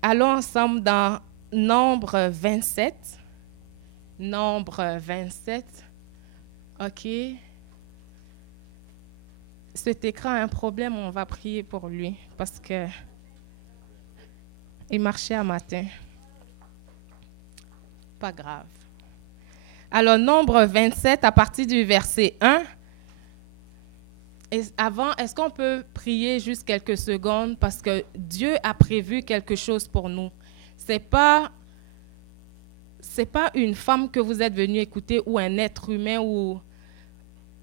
Allons ensemble dans Nombre 27. Nombre 27. OK. Cet écran a un problème, on va prier pour lui parce que il marchait un matin. Pas grave. Alors, Nombre 27, à partir du verset 1. Et avant, est-ce qu'on peut prier juste quelques secondes parce que Dieu a prévu quelque chose pour nous. C'est pas une femme que vous êtes venu écouter ou un être humain ou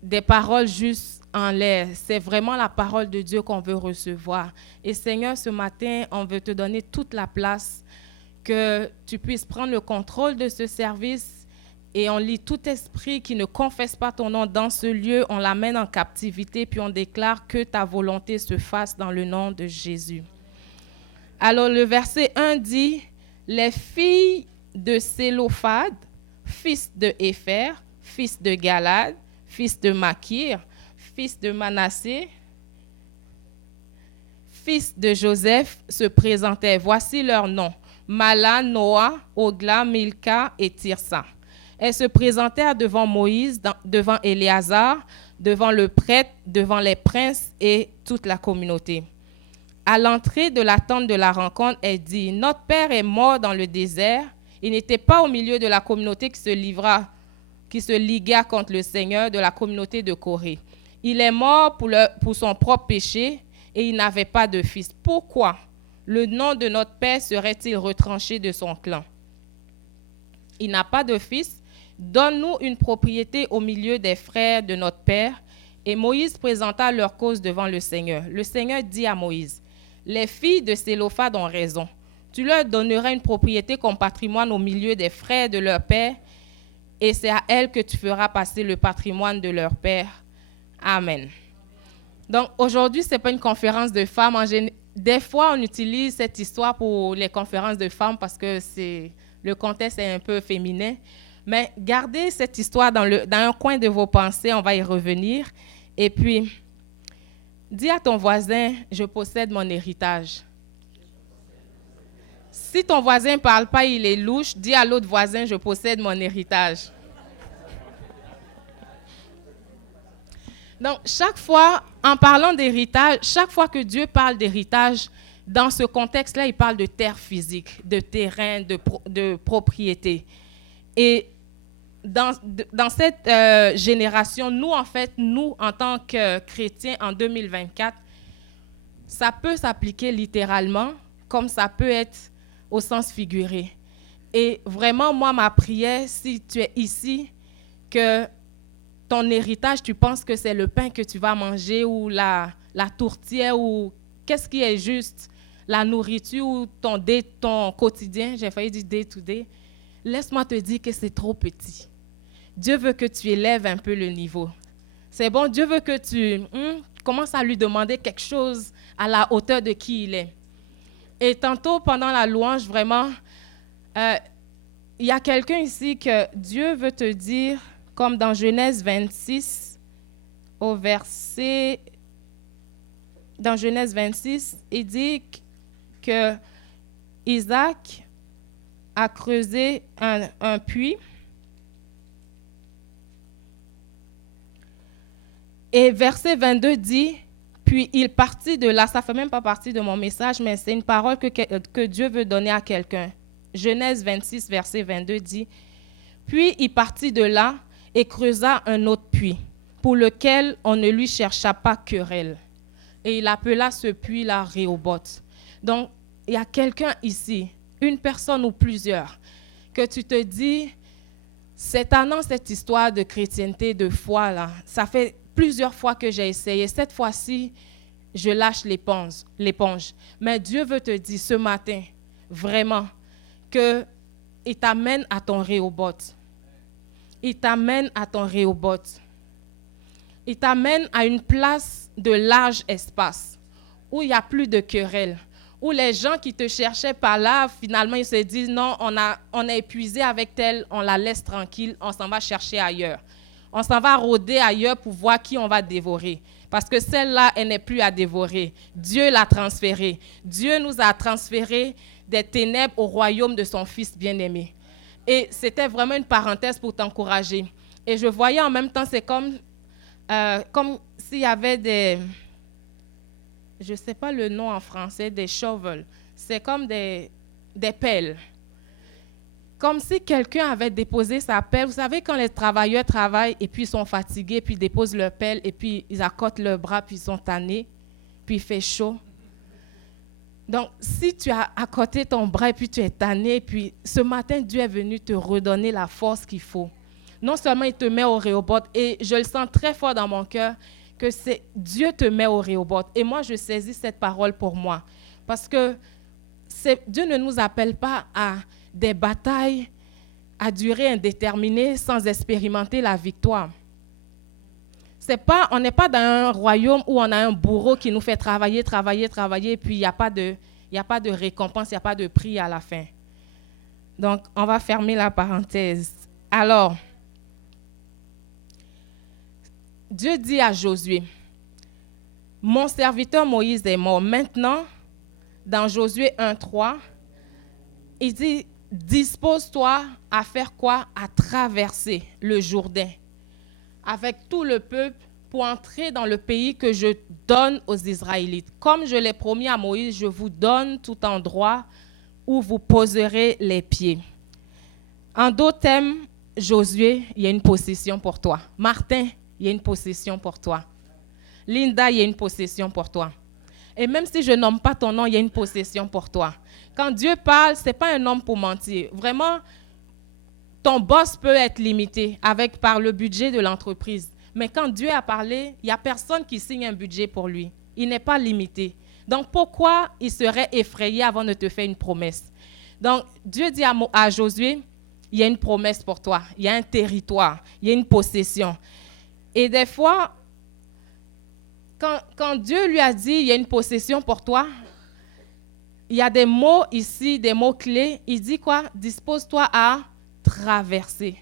des paroles juste en l'air. C'est vraiment la parole de Dieu qu'on veut recevoir. Et Seigneur, ce matin, on veut te donner toute la place, que tu puisses prendre le contrôle de ce service. Et on lit tout esprit qui ne confesse pas ton nom dans ce lieu, on l'amène en captivité, puis on déclare que ta volonté se fasse dans le nom de Jésus. Alors le verset 1 dit, les filles de Sélophad, fils de Hépher, fils de Galad, fils de Makir, fils de Manassé, fils de Joseph, se présentaient. Voici leurs noms, Mala, Noa, Ogla, Milka et Tirsa. Elles se présentèrent devant Moïse, devant Éléazar, devant le prêtre, devant les princes et toute la communauté. À l'entrée de la tente de la rencontre, elle dit, « Notre père est mort dans le désert. Il n'était pas au milieu de la communauté qui se ligua contre le Seigneur de la communauté de Corée. Il est mort pour son propre péché et il n'avait pas de fils. Pourquoi le nom de notre père serait-il retranché de son clan? Il n'a pas de fils. Donne-nous une propriété au milieu des frères de notre père. » Et Moïse présenta leur cause devant le Seigneur. Le Seigneur dit à Moïse, « Les filles de Sélophad ont raison. Tu leur donneras une propriété comme patrimoine au milieu des frères de leur père, et c'est à elles que tu feras passer le patrimoine de leur père. Amen. » Donc aujourd'hui, ce n'est pas une conférence de femmes. Des fois, on utilise cette histoire pour les conférences de femmes parce que le contexte est un peu féminin. Mais gardez cette histoire dans un coin de vos pensées, on va y revenir. Et puis, dis à ton voisin, je possède mon héritage. Si ton voisin ne parle pas, il est louche, dis à l'autre voisin, je possède mon héritage. Donc, chaque fois, en parlant d'héritage, chaque fois que Dieu parle d'héritage, dans ce contexte-là, il parle de terre physique, de terrain, de propriété. Et dans cette génération, nous, en tant que chrétiens, en 2024, ça peut s'appliquer littéralement, comme ça peut être au sens figuré. Et vraiment, moi, ma prière, si tu es ici, que ton héritage, tu penses que c'est le pain que tu vas manger ou la tourtière ou qu'est-ce qui est juste, la nourriture ou ton quotidien, j'ai failli dire day to day, laisse-moi te dire que c'est trop petit. Dieu veut que tu élèves un peu le niveau. C'est bon, Dieu veut que tu commences à lui demander quelque chose à la hauteur de qui il est. Et tantôt, pendant la louange, vraiment, il y a quelqu'un ici que Dieu veut te dire, comme dans Genèse 26, dans Genèse 26, il dit que Isaac a creusé un puits. Et verset 22 dit, puis il partit de là, ça ne fait même pas partie de mon message, mais c'est une parole que Dieu veut donner à quelqu'un. Genèse 26, verset 22 dit, puis il partit de là et creusa un autre puits, pour lequel on ne lui chercha pas querelle. Et il appela ce puits-là Rehoboth. Donc, il y a quelqu'un ici, une personne ou plusieurs, que tu te dis, c'est tannant cette histoire de chrétienté, de foi, là. Ça fait plusieurs fois que j'ai essayé. Cette fois-ci, je lâche l'éponge. Mais Dieu veut te dire ce matin, vraiment, qu'il t'amène à ton Rehoboth. Il t'amène à ton Rehoboth. Il t'amène à une place de large espace, où il n'y a plus de querelle, où les gens qui te cherchaient par là, finalement, ils se disent, non, on a épuisé avec tel, on la laisse tranquille, on s'en va chercher ailleurs. On s'en va rôder ailleurs pour voir qui on va dévorer. Parce que celle-là, elle n'est plus à dévorer. Dieu l'a transférée. Dieu nous a transféré des ténèbres au royaume de son Fils bien-aimé. Et c'était vraiment une parenthèse pour t'encourager. Et je voyais en même temps, c'est comme s'il y avait des... Je ne sais pas le nom en français, des shovels. C'est comme des pelles. Comme si quelqu'un avait déposé sa pelle. Vous savez, quand les travailleurs travaillent et puis ils sont fatigués, puis ils déposent leur pelle et puis ils accotent leurs bras, puis ils sont tannés, puis il fait chaud. Donc, si tu as accoté ton bras et puis tu es tanné, puis ce matin, Dieu est venu te redonner la force qu'il faut. Non seulement il te met au Rehoboth, et je le sens très fort dans mon cœur, que c'est Dieu te met au Rehoboth. Et moi, je saisis cette parole pour moi. Parce que Dieu ne nous appelle pas à des batailles à durée indéterminée sans expérimenter la victoire. On n'est pas dans un royaume où on a un bourreau qui nous fait travailler, et puis il n'y a pas de récompense, il n'y a pas de prix à la fin. Donc, on va fermer la parenthèse. Alors, Dieu dit à Josué, « Mon serviteur Moïse est mort. » Maintenant, dans Josué 1:3, il dit, « Dispose-toi à faire quoi? À traverser le Jourdain avec tout le peuple pour entrer dans le pays que je donne aux Israélites. Comme je l'ai promis à Moïse, je vous donne tout endroit où vous poserez les pieds. » En d'autres termes, Josué, il y a une possession pour toi. Martin, il y a une possession pour toi. Linda, il y a une possession pour toi. Et même si je nomme pas ton nom, il y a une possession pour toi. Quand Dieu parle, ce n'est pas un homme pour mentir. Vraiment, ton boss peut être limité par le budget de l'entreprise. Mais quand Dieu a parlé, il n'y a personne qui signe un budget pour lui. Il n'est pas limité. Donc, pourquoi il serait effrayé avant de te faire une promesse? Donc, Dieu dit à Josué, il y a une promesse pour toi. Il y a un territoire. Il y a une possession. Et des fois, quand Dieu lui a dit, il y a une possession pour toi, il y a des mots ici, des mots clés. Il dit quoi? Dispose-toi à traverser.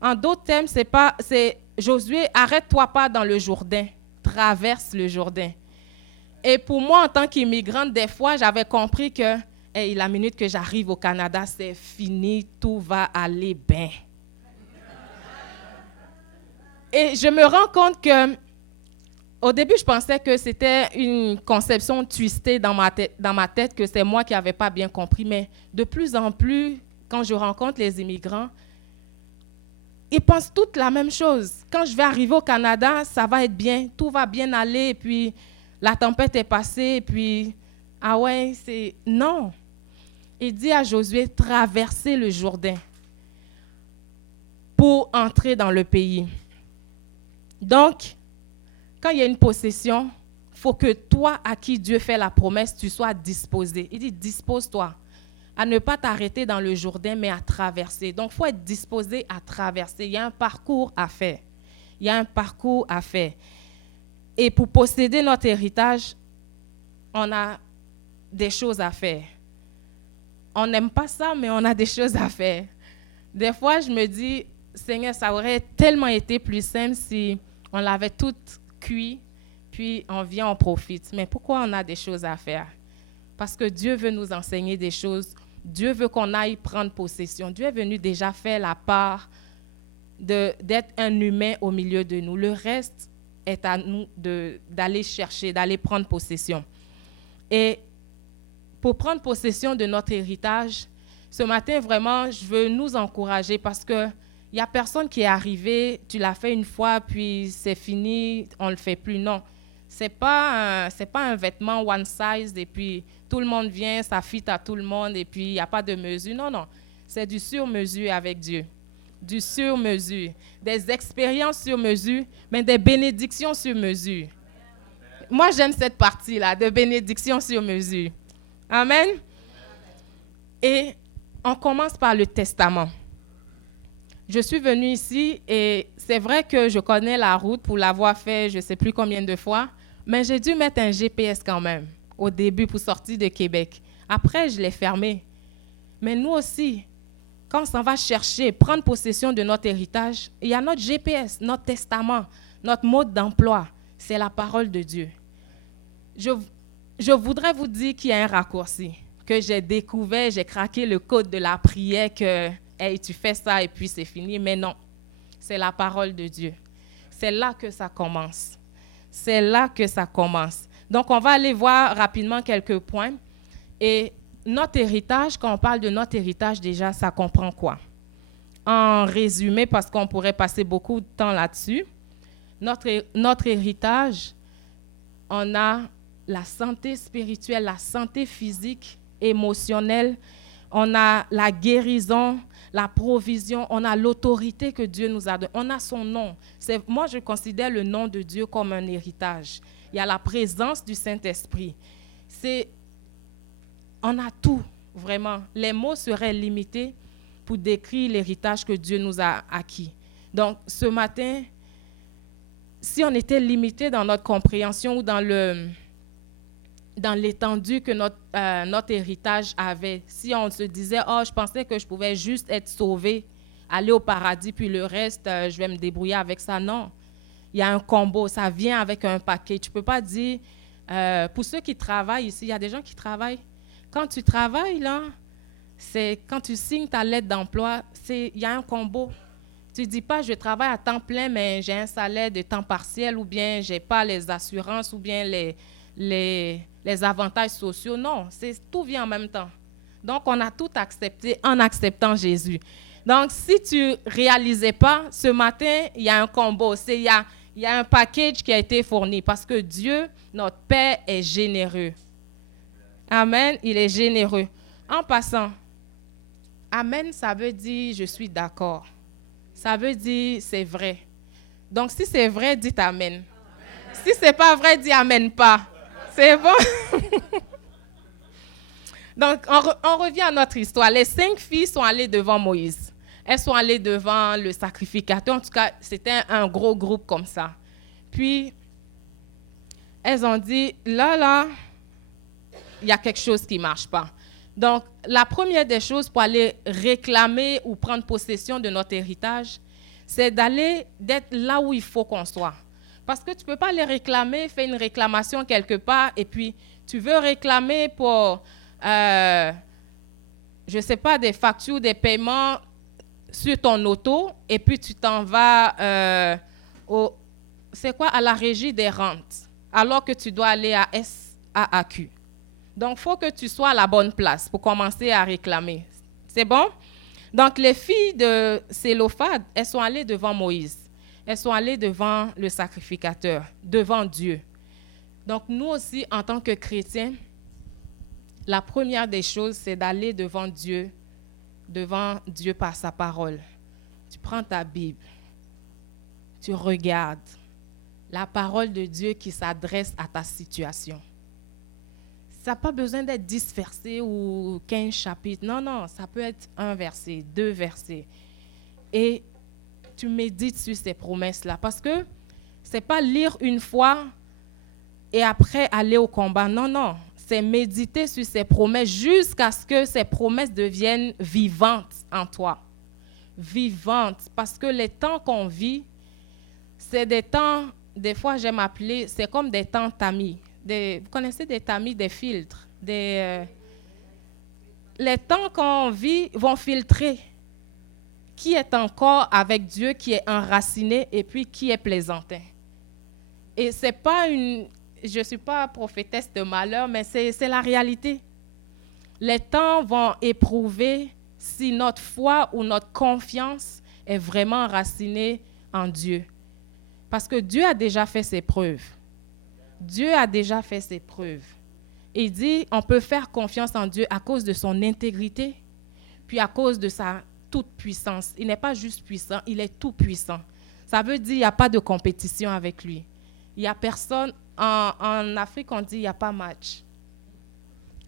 En d'autres termes, c'est Josué, arrête-toi pas dans le Jourdain. Traverse le Jourdain. Et pour moi, en tant qu'immigrante, des fois, j'avais compris que la minute que j'arrive au Canada, c'est fini, tout va aller bien. Et je me rends compte que au début, je pensais que c'était une conception twistée dans ma tête, que c'est moi qui n'avais pas bien compris. Mais de plus en plus, quand je rencontre les immigrants, ils pensent toutes la même chose. Quand je vais arriver au Canada, ça va être bien, tout va bien aller, et puis la tempête est passée, et puis, ah ouais, c'est... Non. Il dit à Josué, traverser le Jourdain pour entrer dans le pays. Donc, quand il y a une possession, il faut que toi, à qui Dieu fait la promesse, tu sois disposé. Il dit, dispose-toi à ne pas t'arrêter dans le Jourdain, mais à traverser. Donc, il faut être disposé à traverser. Il y a un parcours à faire. Il y a un parcours à faire. Et pour posséder notre héritage, on a des choses à faire. On n'aime pas ça, mais on a des choses à faire. Des fois, je me dis, Seigneur, ça aurait tellement été plus simple si on l'avait tout cuit, puis on vient, on profite. Mais pourquoi on a des choses à faire? Parce que Dieu veut nous enseigner des choses. Dieu veut qu'on aille prendre possession. Dieu est venu déjà faire la part d'être un humain au milieu de nous. Le reste est à nous d'aller chercher, d'aller prendre possession. Et pour prendre possession de notre héritage, ce matin, vraiment, je veux nous encourager parce que il n'y a personne qui est arrivé, tu l'as fait une fois, puis c'est fini, on ne le fait plus. Non, ce n'est pas un vêtement one size, et puis tout le monde vient, ça fit à tout le monde, et puis il n'y a pas de mesure. Non, non, c'est du sur-mesure avec Dieu. Du sur-mesure. Des expériences sur mesure, mais des bénédictions sur mesure. Moi, j'aime cette partie-là, de bénédictions sur mesure. Amen. Et on commence par le testament. Je suis venue ici et c'est vrai que je connais la route pour l'avoir fait je ne sais plus combien de fois, mais j'ai dû mettre un GPS quand même au début pour sortir de Québec. Après, je l'ai fermé. Mais nous aussi, quand on s'en va chercher, prendre possession de notre héritage, il y a notre GPS, notre testament, notre mode d'emploi. C'est la parole de Dieu. Je voudrais vous dire qu'il y a un raccourci, que j'ai découvert, j'ai craqué le code de la prière, que hey, tu fais ça et puis c'est fini. Mais non, c'est la parole de Dieu. C'est là que ça commence. C'est là que ça commence. Donc, on va aller voir rapidement quelques points. Et notre héritage, quand on parle de notre héritage, déjà, ça comprend quoi? En résumé, parce qu'on pourrait passer beaucoup de temps là-dessus, notre héritage, on a la santé spirituelle, la santé physique, émotionnelle, on a la guérison, la provision, on a l'autorité que Dieu nous a donnée, on a son nom. Moi, je considère le nom de Dieu comme un héritage. Il y a la présence du Saint-Esprit. On a tout, vraiment. Les mots seraient limités pour décrire l'héritage que Dieu nous a acquis. Donc, ce matin, si on était limité dans notre compréhension ou dans l'étendue que notre héritage avait, si on se disait « Oh, je pensais que je pouvais juste être sauvé, aller au paradis, puis le reste, je vais me débrouiller avec ça. » Non, il y a un combo, ça vient avec un paquet. Tu ne peux pas dire, pour ceux qui travaillent ici, il y a des gens qui travaillent. Quand tu travailles, là, c'est quand tu signes ta lettre d'emploi, il y a un combo. Tu ne dis pas, je travaille à temps plein, mais j'ai un salaire de temps partiel, ou bien je n'ai pas les assurances, ou bien les avantages sociaux. Non, tout vient en même temps. Donc, on a tout accepté en acceptant Jésus. Donc, si tu ne réalisais pas, ce matin, il y a un combo. Il y a un package qui a été fourni parce que Dieu, notre Père, est généreux. Amen, il est généreux. En passant, Amen, ça veut dire je suis d'accord. Ça veut dire c'est vrai. Donc, si c'est vrai, dites Amen. Amen. Si ce n'est pas vrai, dis Amen pas. C'est bon? Donc, on revient à notre histoire. Les 5 filles sont allées devant Moïse. Elles sont allées devant le sacrificateur. En tout cas, c'était un gros groupe comme ça. Puis, elles ont dit, là, il y a quelque chose qui ne marche pas. Donc, la première des choses pour aller réclamer ou prendre possession de notre héritage, c'est d'être là où il faut qu'on soit. Parce que tu ne peux pas aller réclamer, faire une réclamation quelque part, et puis tu veux réclamer pour, je ne sais pas, des factures, des paiements sur ton auto, et puis tu t'en vas à la régie des rentes, alors que tu dois aller à SAAQ. Donc, il faut que tu sois à la bonne place pour commencer à réclamer. C'est bon? Donc, les filles de Sélophade, elles sont allées devant Moïse. Elles sont allées devant le sacrificateur, devant Dieu. Donc, nous aussi, en tant que chrétiens, la première des choses, c'est d'aller devant Dieu par sa parole. Tu prends ta Bible, tu regardes la parole de Dieu qui s'adresse à ta situation. Ça n'a pas besoin d'être 10 versets ou 15 chapitres. Non, ça peut être 1 verset, 2 versets. Et tu médites sur ces promesses-là. Parce que ce n'est pas lire une fois et après aller au combat. Non. C'est méditer sur ces promesses jusqu'à ce que ces promesses deviennent vivantes en toi. Vivantes. Parce que les temps qu'on vit, c'est des temps, des fois j'aime appeler, c'est comme des temps tamis. Vous connaissez des tamis, des filtres. Les temps qu'on vit vont filtrer qui est encore avec Dieu, qui est enraciné et puis qui est plaisantin. Et c'est pas je ne suis pas prophétesse de malheur, mais c'est la réalité. Les temps vont éprouver si notre foi ou notre confiance est vraiment enracinée en Dieu. Parce que Dieu a déjà fait ses preuves. Dieu a déjà fait ses preuves. Il dit, on peut faire confiance en Dieu à cause de son intégrité, puis à cause de sa toute puissance. Il n'est pas juste puissant, il est tout puissant. Ça veut dire qu'il n'y a pas de compétition avec lui. Il n'y a personne. En Afrique, on dit il n'y a pas match.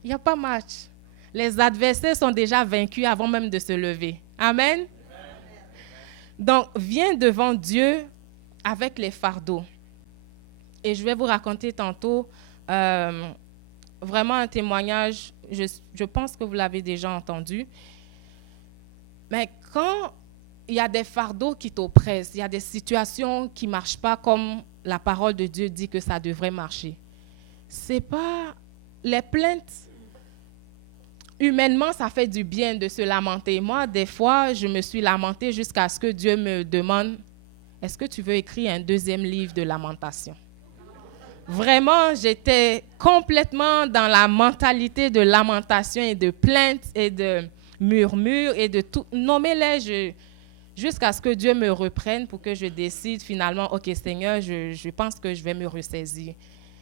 Il n'y a pas match. Les adversaires sont déjà vaincus avant même de se lever. Amen. Amen. Donc, viens devant Dieu avec les fardeaux. Et je vais vous raconter tantôt vraiment un témoignage, je pense que vous l'avez déjà entendu. Mais quand il y a des fardeaux qui t'oppressent, il y a des situations qui ne marchent pas comme la parole de Dieu dit que ça devrait marcher. C'est pas les plaintes. Humainement, ça fait du bien de se lamenter. Moi, des fois, je me suis lamentée jusqu'à ce que Dieu me demande, est-ce que tu veux écrire un deuxième livre de lamentation? Vraiment, j'étais complètement dans la mentalité de lamentation et de plainte et de murmure et de tout. Nommez-les jusqu'à ce que Dieu me reprenne pour que je décide finalement, OK Seigneur, je pense que je vais me ressaisir.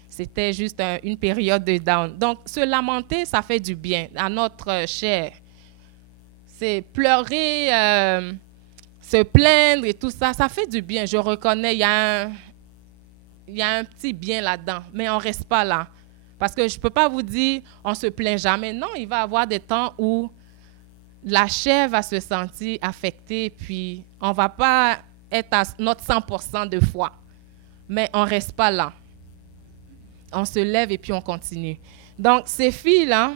C'était juste une période de down. Donc, se lamenter, ça fait du bien à notre chair. C'est pleurer, se plaindre et tout ça, ça fait du bien. Je reconnais, il y a un petit bien là-dedans, mais on ne reste pas là. Parce que je ne peux pas vous dire, on ne se plaint jamais. Non, il va y avoir des temps où la chair va se sentir affectée, puis on ne va pas être à notre 100% de foi. Mais on ne reste pas là. On se lève et puis on continue. Donc, ces filles-là,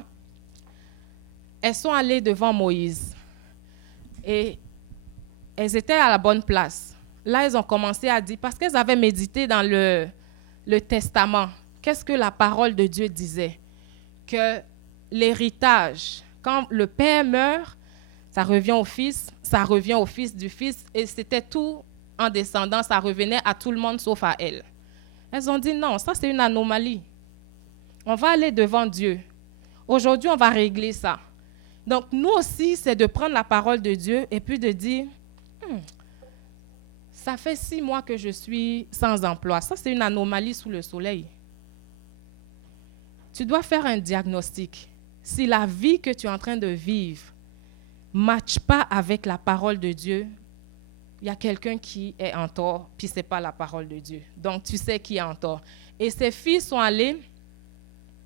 elles sont allées devant Moïse. Et elles étaient à la bonne place. Là, elles ont commencé à dire, parce qu'elles avaient médité dans le testament, qu'est-ce que la parole de Dieu disait? Que l'héritage, quand le père meurt, ça revient au fils du fils, et c'était tout en descendant, ça revenait à tout le monde sauf à elles. Elles ont dit non, ça c'est une anomalie. On va aller devant Dieu. Aujourd'hui, on va régler ça. Donc, nous aussi, c'est de prendre la parole de Dieu et puis de dire, ça fait 6 mois que je suis sans emploi. Ça, c'est une anomalie sous le soleil. Tu dois faire un diagnostic. Si la vie que tu es en train de vivre ne matche pas avec la parole de Dieu, il y a quelqu'un qui est en tort, puis ce n'est pas la parole de Dieu. Donc, tu sais qui est en tort. Et ces filles sont allées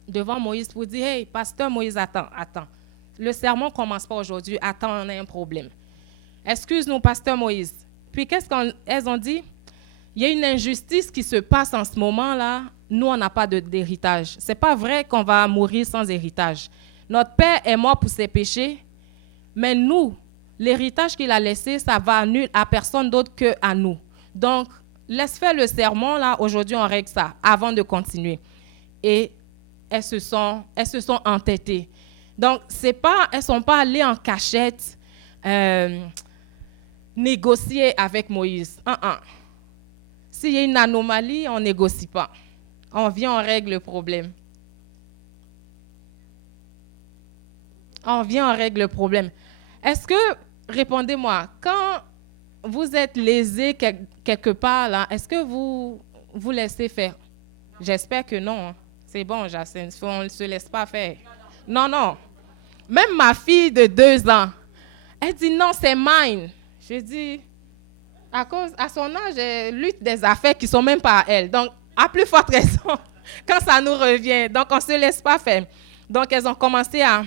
devant Moïse pour dire, « Hey, pasteur Moïse, attends. Le sermon ne commence pas aujourd'hui. Attends, on a un problème. Excuse-nous, pasteur Moïse. » Puis, qu'est-ce qu'elles ont dit? Il y a une injustice qui se passe en ce moment-là. Nous, on n'a pas d'héritage. Ce n'est pas vrai qu'on va mourir sans héritage. Notre père est mort pour ses péchés, mais nous, l'héritage qu'il a laissé, ça va à personne d'autre qu'à nous. Donc, laisse faire le sermon, là, aujourd'hui, on règle ça, avant de continuer. Et elles se sont entêtées. Donc, elles ne sont pas allées en cachette négocier avec Moïse. S'il y a une anomalie, on ne négocie pas. On vient, on règle le problème. Est-ce que, répondez-moi, quand vous êtes lésé quelque part, là, est-ce que vous laissez faire? J'espère que non. C'est bon, Jacinthe, on ne se laisse pas faire. Non. Même ma fille de 2 ans, elle dit non, c'est mine. Je dis, à son âge, elle lutte des affaires qui ne sont même pas à elle. Donc, à plus forte raison, quand ça nous revient. Donc, on ne se laisse pas faire. Donc, elles ont commencé à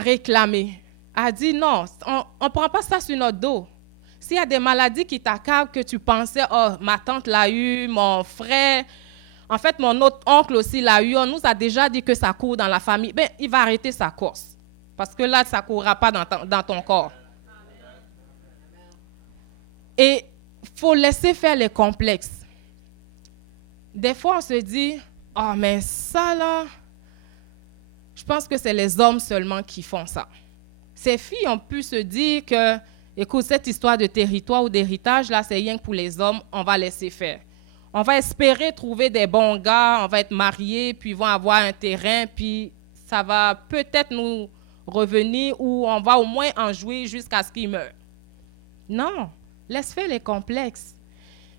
réclamer. A dit non, on ne prend pas ça sur notre dos. S'il y a des maladies qui t'accablent, que tu pensais, oh, ma tante l'a eu, mon frère, en fait, mon autre oncle aussi l'a eu, on nous a déjà dit que ça court dans la famille, ben, il va arrêter sa course. Parce que là, ça ne courra pas dans ton corps. Et il faut laisser faire les complexes. Des fois, on se dit, oh, mais ça là, je pense que c'est les hommes seulement qui font ça. Ces filles ont pu se dire que, écoute, cette histoire de territoire ou d'héritage, là, c'est rien que pour les hommes, on va laisser faire. On va espérer trouver des bons gars, on va être mariés, puis ils vont avoir un terrain, puis ça va peut-être nous revenir ou on va au moins en jouer jusqu'à ce qu'ils meurent. Non, laisse faire les complexes.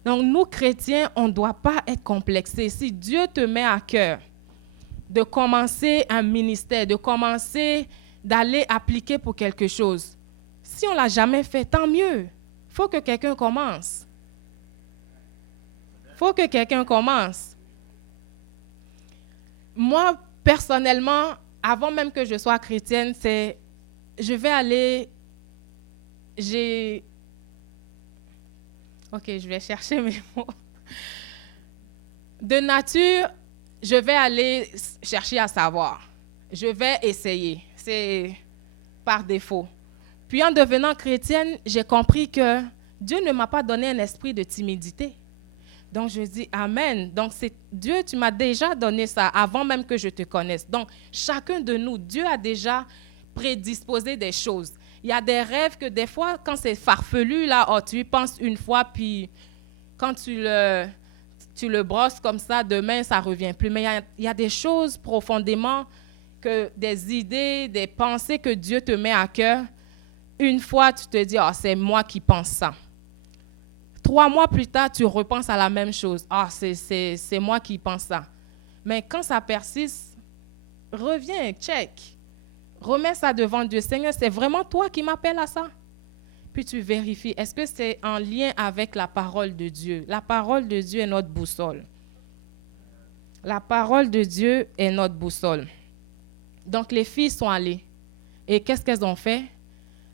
Donc, nous, chrétiens, on ne doit pas être complexés. Si Dieu te met à cœur de commencer un ministère, de commencer d'aller appliquer pour quelque chose, si on ne l'a jamais fait, tant mieux. Il faut que quelqu'un commence. Moi, personnellement, avant même que je sois chrétienne, je vais aller... OK, je vais chercher mes mots. De nature, je vais aller chercher à savoir. Je vais essayer. C'est par défaut. Puis en devenant chrétienne, j'ai compris que Dieu ne m'a pas donné un esprit de timidité. Donc, je dis Amen. Donc, c'est Dieu, tu m'as déjà donné ça avant même que je te connaisse. Donc, chacun de nous, Dieu a déjà prédisposé des choses. Il y a des rêves que des fois, quand c'est farfelu, là, oh, tu y penses une fois, puis quand tu le brosses comme ça, demain, ça ne revient plus. Mais il y a des choses profondément, des idées, des pensées que Dieu te met à cœur. Une fois, tu te dis, oh, c'est moi qui pense ça. 3 mois plus tard, tu repenses à la même chose. Ah, c'est moi qui pense ça. Mais quand ça persiste, reviens, check. Remets ça devant Dieu. Seigneur, c'est vraiment toi qui m'appelles à ça? Puis tu vérifies, est-ce que c'est en lien avec la parole de Dieu? La parole de Dieu est notre boussole. La parole de Dieu est notre boussole. Donc les filles sont allées. Et qu'est-ce qu'elles ont fait?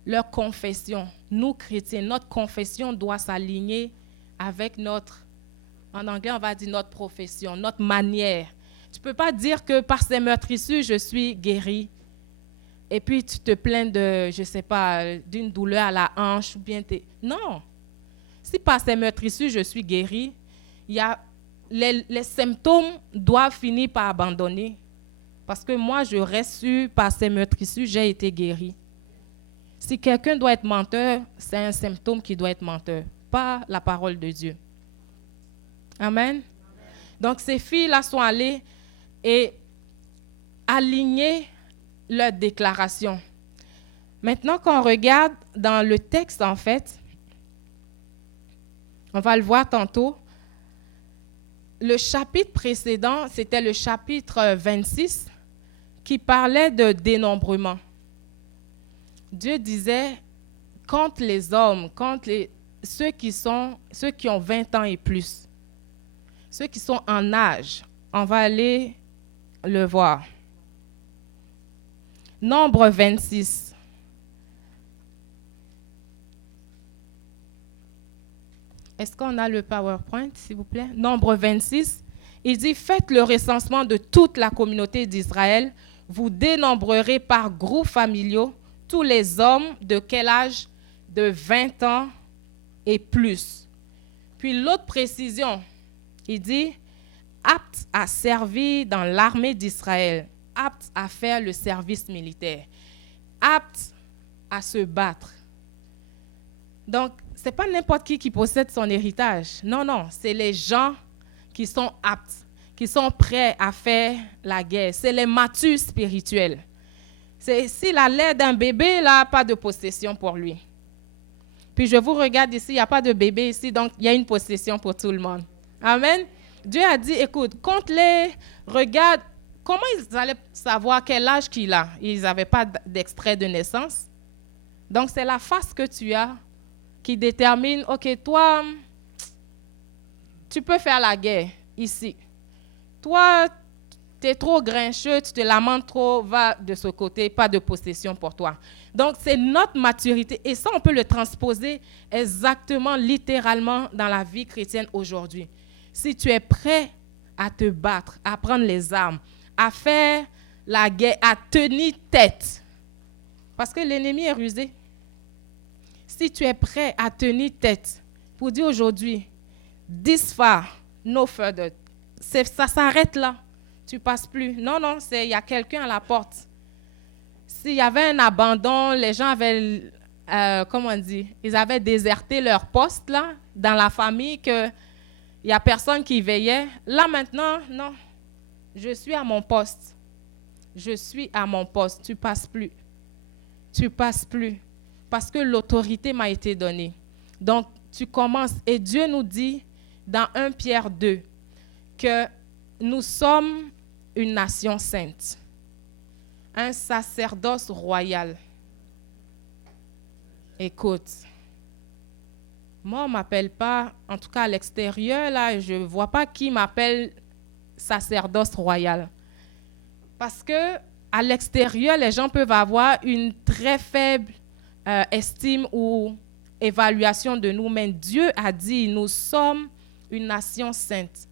Leur confession. Nous, chrétiens, notre confession doit s'aligner avec en anglais, on va dire notre profession, notre manière. Tu ne peux pas dire que par ces meurtrissures, je suis guérie. Et puis tu te plains de, je ne sais pas, d'une douleur à la hanche ou bien Non. Si par ces meurtrissures, je suis guérie, les symptômes doivent finir par abandonner. Parce que moi, je reste sûre, par ces meurtrissures, j'ai été guérie. Si quelqu'un doit être menteur, c'est un symptôme qui doit être menteur, pas la parole de Dieu. Amen. Donc, ces filles-là sont allées et aligner leur déclaration. Maintenant, quand on regarde dans le texte, en fait, on va le voir tantôt, le chapitre précédent, c'était le chapitre 26, qui parlait de dénombrement. Dieu disait, compte les hommes, compte ceux qui ont 20 ans et plus, ceux qui sont en âge. On va aller le voir. Nombre 26. Est-ce qu'on a le PowerPoint, s'il vous plaît? Nombre 26. Il dit, faites le recensement de toute la communauté d'Israël. Vous dénombrerez par groupes familiaux tous les hommes de quel âge? De 20 ans et plus. Puis l'autre précision, il dit, aptes à servir dans l'armée d'Israël, aptes à faire le service militaire, aptes à se battre. Donc, ce n'est pas n'importe qui possède son héritage. Non, non, c'est les gens qui sont aptes, qui sont prêts à faire la guerre. C'est les matures spirituels. S'il a l'air d'un bébé, là, pas de possession pour lui. Puis je vous regarde ici, il n'y a pas de bébé ici, donc il y a une possession pour tout le monde. Amen. Dieu a dit, écoute, compte-les, regarde, comment ils allaient savoir quel âge qu'il a? Ils n'avaient pas d'extrait de naissance. Donc c'est la face que tu as qui détermine, OK, toi, tu peux faire la guerre ici. Toi, tu es trop grincheux, tu te lamentes trop, va de ce côté, pas de possession pour toi. Donc, c'est notre maturité. Et ça, on peut le transposer exactement, littéralement, dans la vie chrétienne aujourd'hui. Si tu es prêt à te battre, à prendre les armes, à faire la guerre, à tenir tête, parce que l'ennemi est rusé. Si tu es prêt à tenir tête, pour dire aujourd'hui, this far, no further, ça s'arrête là. Tu ne passes plus. Non, non, il y a quelqu'un à la porte. S'il y avait un abandon, les gens avaient, ils avaient déserté leur poste là, dans la famille, qu'il n'y a personne qui veillait. Là maintenant, non, je suis à mon poste. Je suis à mon poste. Tu ne passes plus. Tu ne passes plus. Parce que l'autorité m'a été donnée. Donc, tu commences. Et Dieu nous dit, dans 1 Pierre 2, que nous sommes une nation sainte, un sacerdoce royal. Écoute, moi, on ne m'appelle pas, en tout cas à l'extérieur, là, je ne vois pas qui m'appelle sacerdoce royal. Parce que à l'extérieur, les gens peuvent avoir une très faible estime ou évaluation de nous. Mais Dieu a dit, nous sommes une nation sainte.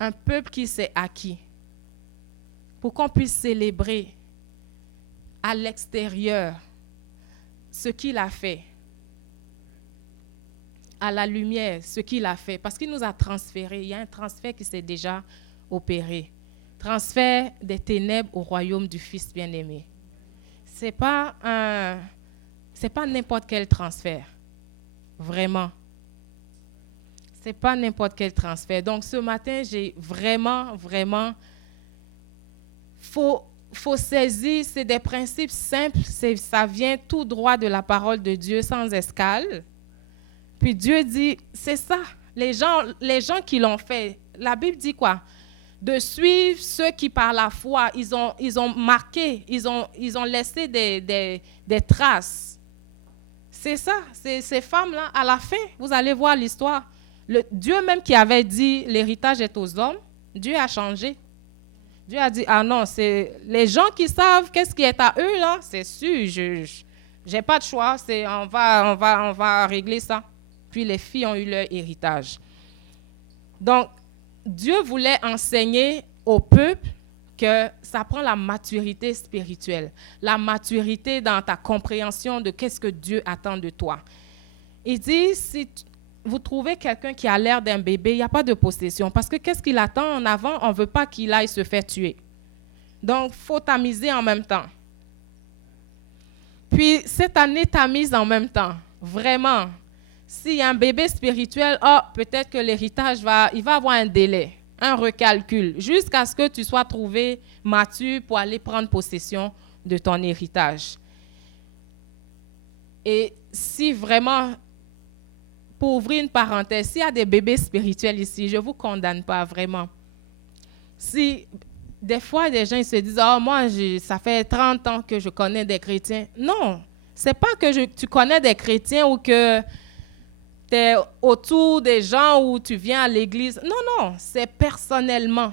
Un peuple qui s'est acquis pour qu'on puisse célébrer à l'extérieur ce qu'il a fait. à la lumière ce qu'il a fait, parce qu'il nous a transférés. Il y a un transfert qui s'est déjà opéré. Transfert des ténèbres au royaume du Fils bien-aimé. C'est pas n'importe quel transfert. Vraiment. C'est pas n'importe quel transfert. Donc, ce matin, j'ai vraiment, faut saisir, c'est des principes simples, ça vient tout droit de la parole de Dieu sans escale. Puis Dieu dit, c'est ça, les gens qui l'ont fait. La Bible dit quoi? De suivre ceux qui par la foi, ils ont marqué, ils ont laissé des traces. C'est ça, ces femmes-là, à la fin, vous allez voir l'histoire. Dieu même qui avait dit, l'héritage est aux hommes, Dieu a changé. Dieu a dit, ah non, c'est les gens qui savent qu'est-ce qui est à eux, là, c'est sûr, je n'ai pas de choix, on va régler ça. Puis les filles ont eu leur héritage. Donc, Dieu voulait enseigner au peuple que ça prend la maturité spirituelle, la maturité dans ta compréhension de qu'est-ce que Dieu attend de toi. Il dit, si vous trouvez quelqu'un qui a l'air d'un bébé, il n'y a pas de possession. Parce que qu'est-ce qu'il attend en avant? On ne veut pas qu'il aille se faire tuer. Donc, il faut tamiser en même temps. Puis, cette année, tamise en même temps. Vraiment. S'il y a un bébé spirituel, peut-être que l'héritage il va avoir un délai, un recalcul, jusqu'à ce que tu sois trouvé mature pour aller prendre possession de ton héritage. Et si vraiment, pour ouvrir une parenthèse, s'il y a des bébés spirituels ici, je ne vous condamne pas vraiment. Si des fois, des gens ils se disent, moi, ça fait 30 ans que je connais des chrétiens. Non, ce n'est pas que tu connais des chrétiens ou que tu es autour des gens où tu viens à l'église. Non, c'est personnellement.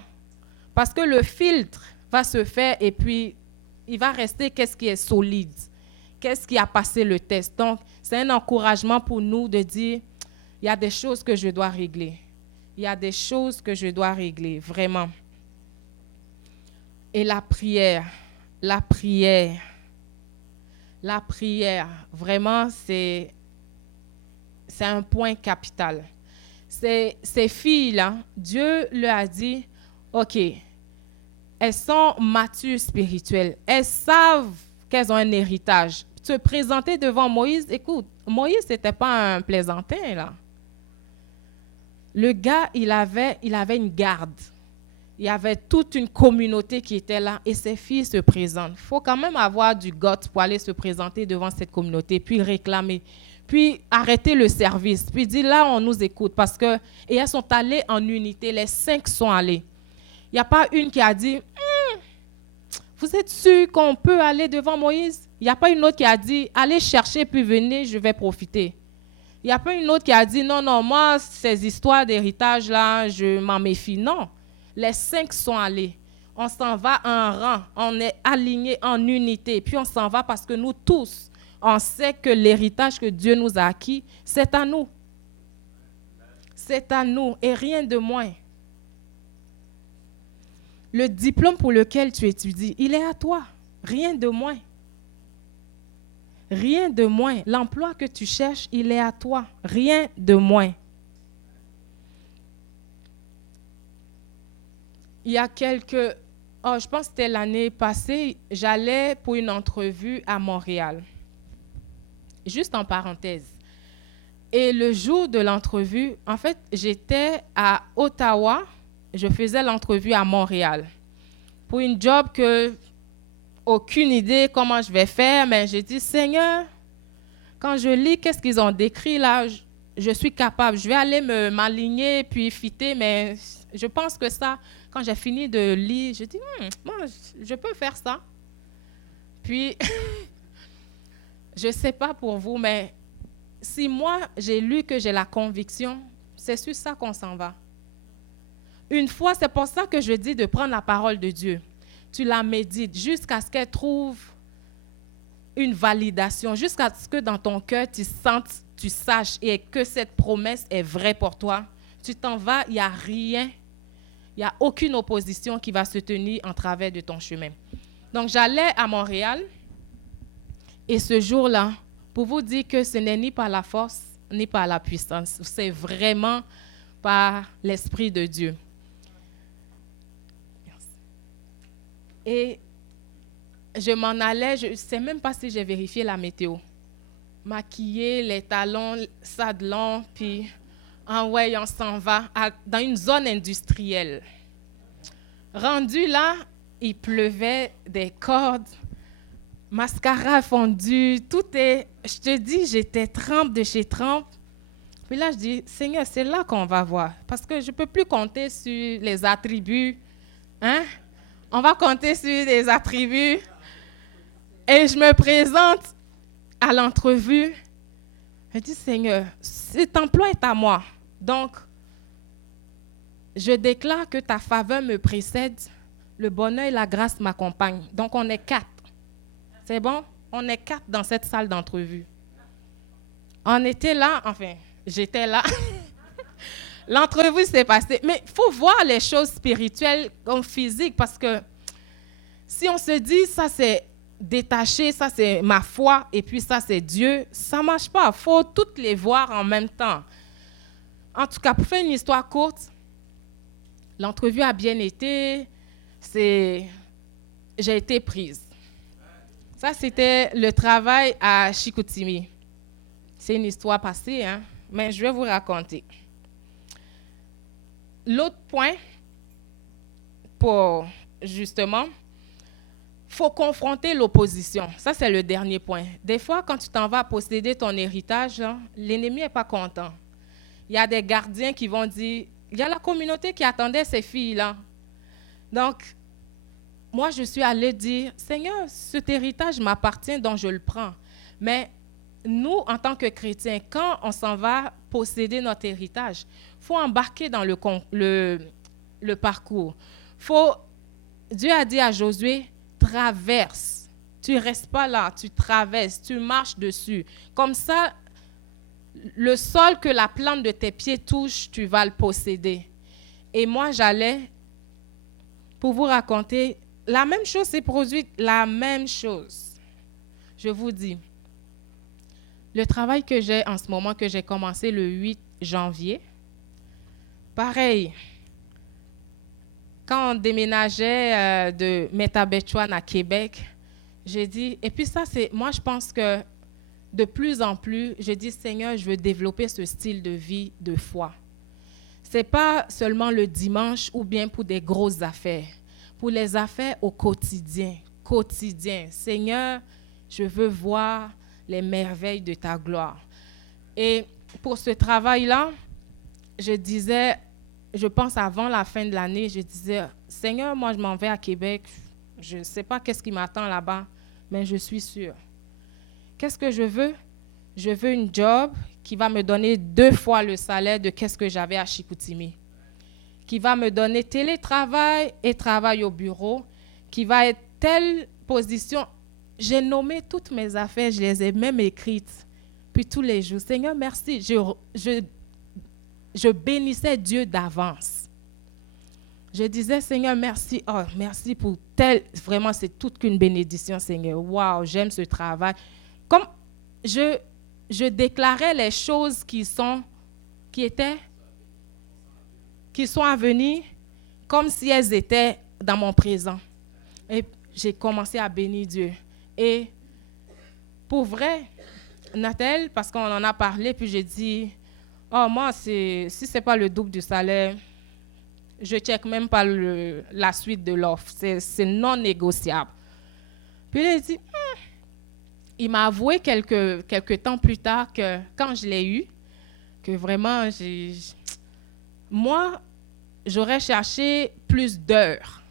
Parce que le filtre va se faire et puis il va rester qu'est-ce qui est solide, qu'est-ce qui a passé le test. Donc, c'est un encouragement pour nous de dire, il y a des choses que je dois régler. Il y a des choses que je dois régler, vraiment. Et la prière, vraiment, c'est un point capital. Ces filles-là, Dieu leur a dit, OK, elles sont matures spirituelles. Elles savent qu'elles ont un héritage. Se présenter devant Moïse, écoute, Moïse, ce n'était pas un plaisantin, là. Le gars, il avait une garde. Il y avait toute une communauté qui était là et ces filles se présentent. Il faut quand même avoir du goût pour aller se présenter devant cette communauté, puis réclamer, puis arrêter le service, puis dire là, on nous écoute. Et elles sont allées en unité, les 5 sont allées. Il n'y a pas une qui a dit, vous êtes sûr qu'on peut aller devant Moïse? Il n'y a pas une autre qui a dit, allez chercher, puis venez, je vais profiter. Il n'y a pas une autre qui a dit, non, moi, ces histoires d'héritage-là, je m'en méfie. Non. Les 5 sont allés. On s'en va en rang. On est alignés en unité. Puis on s'en va parce que nous tous, on sait que l'héritage que Dieu nous a acquis, c'est à nous. C'est à nous et rien de moins. Le diplôme pour lequel tu étudies, il est à toi. Rien de moins. Rien de moins. L'emploi que tu cherches, il est à toi. Rien de moins. Il y a je pense que c'était l'année passée, j'allais pour une entrevue à Montréal. Juste en parenthèse. Et le jour de l'entrevue, en fait, j'étais à Ottawa, je faisais l'entrevue à Montréal. Pour une job que, aucune idée comment je vais faire, mais j'ai dit, Seigneur, quand je lis qu'est-ce qu'ils ont décrit là, je suis capable. Je vais aller m'aligner puis fitter, mais je pense que ça, quand j'ai fini de lire, je dis, moi, je peux faire ça. Puis, je ne sais pas pour vous, mais si moi, j'ai lu que j'ai la conviction, c'est sur ça qu'on s'en va. Une fois, c'est pour ça que je dis de prendre la parole de Dieu. Tu la médites jusqu'à ce qu'elle trouve une validation, jusqu'à ce que dans ton cœur, tu sentes, tu saches et que cette promesse est vraie pour toi. Tu t'en vas, il n'y a rien. Il n'y a aucune opposition qui va se tenir en travers de ton chemin. Donc, j'allais à Montréal et ce jour-là, pour vous dire que ce n'est ni par la force ni par la puissance. C'est vraiment par l'Esprit de Dieu. Et je m'en allais, je ne sais même pas si j'ai vérifié la météo. Maquillée, les talons, sadelons, puis ouais, on s'en va dans une zone industrielle. Rendu là, il pleuvait des cordes, mascara fondu, tout est... Je te dis, j'étais trempe de chez trempe. Puis là, je dis, Seigneur, c'est là qu'on va voir. Parce que je ne peux plus compter sur les attributs. Hein? On va compter sur les attributs. Et je me présente à l'entrevue. Je dis, Seigneur, cet emploi est à moi. Donc, je déclare que ta faveur me précède, le bonheur et la grâce m'accompagnent. Donc, on est 4. C'est bon? On est 4 dans cette salle d'entrevue. On était là, enfin, j'étais là. L'entrevue s'est passée. Mais il faut voir les choses spirituelles comme physiques parce que si on se dit, ça c'est détaché, ça c'est ma foi et puis ça c'est Dieu, ça ne marche pas. Il faut toutes les voir en même temps. En tout cas, pour faire une histoire courte, l'entrevue a bien été, j'ai été prise. Ça, c'était le travail à Chicoutimi. C'est une histoire passée, hein, mais je vais vous raconter. L'autre point, pour justement, il faut confronter l'opposition. Ça, c'est le dernier point. Des fois, quand tu t'en vas posséder ton héritage, hein, l'ennemi n'est pas content. Il y a des gardiens qui vont dire, il y a la communauté qui attendait ces filles-là. Donc, moi, je suis allée dire, Seigneur, cet héritage m'appartient, donc je le prends. Mais nous, en tant que chrétiens, quand on s'en va posséder notre héritage, il faut embarquer dans le parcours. Dieu a dit à Josué, traverse. Tu ne restes pas là, tu traverses, tu marches dessus. Comme ça, le sol que la plante de tes pieds touche, tu vas le posséder. Et moi, j'allais, pour vous raconter, la même chose s'est produite, la même chose. Je vous dis, le travail que j'ai en ce moment, que j'ai commencé le 8 janvier, pareil, quand on déménageait de Métabetchouan à Québec, j'ai dit, et puis ça, moi je pense que de plus en plus, je dis, Seigneur, je veux développer ce style de vie de foi. Ce n'est pas seulement le dimanche ou bien pour des grosses affaires, pour les affaires au quotidien. Seigneur, je veux voir les merveilles de ta gloire. Et pour ce travail-là, je disais, je pense avant la fin de l'année, je disais, Seigneur, moi je m'en vais à Québec, je ne sais pas qu'est-ce qui m'attend là-bas, mais je suis sûre. Qu'est-ce que je veux? Je veux une job qui va me donner 2 fois le salaire de qu'est-ce que j'avais à Chicoutimi, qui va me donner télétravail et travail au bureau, qui va être telle position. J'ai nommé toutes mes affaires, je les ai même écrites. Puis tous les jours, Seigneur, merci. Je bénissais Dieu d'avance. Je disais, Seigneur, merci. Oh, merci pour tel. Vraiment, c'est toute qu'une bénédiction, Seigneur. Waouh, j'aime ce travail. Comme je déclarais les choses qui sont à venir, comme si elles étaient dans mon présent. Et j'ai commencé à bénir Dieu. Et pour vrai, Nathalie, parce qu'on en a parlé, puis j'ai dit, oh, moi, si ce n'est pas le double du salaire, je ne check même pas la suite de l'offre. C'est non négociable. Puis il a dit, il m'a avoué quelques temps plus tard que quand je l'ai eu, que vraiment, moi, j'aurais cherché plus d'heures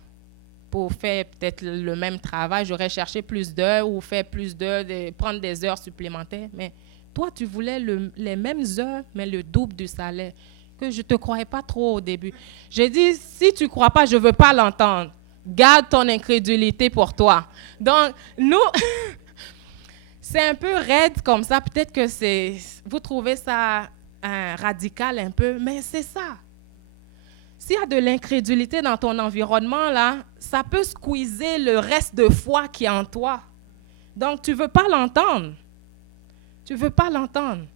pour faire peut-être le même travail. J'aurais cherché plus d'heures ou faire plus d'heures, prendre des heures supplémentaires. Mais toi, tu voulais les mêmes heures, mais le double du salaire. Que je ne te croyais pas trop au début. J'ai dit, si tu ne crois pas, je ne veux pas l'entendre. Garde ton incrédulité pour toi. Donc, nous, c'est un peu raide comme ça. Peut-être que vous trouvez ça radical un peu, mais c'est ça. S'il y a de l'incrédulité dans ton environnement, là, ça peut squeezer le reste de foi qui est en toi. Donc, tu ne veux pas l'entendre. Tu ne veux pas l'entendre.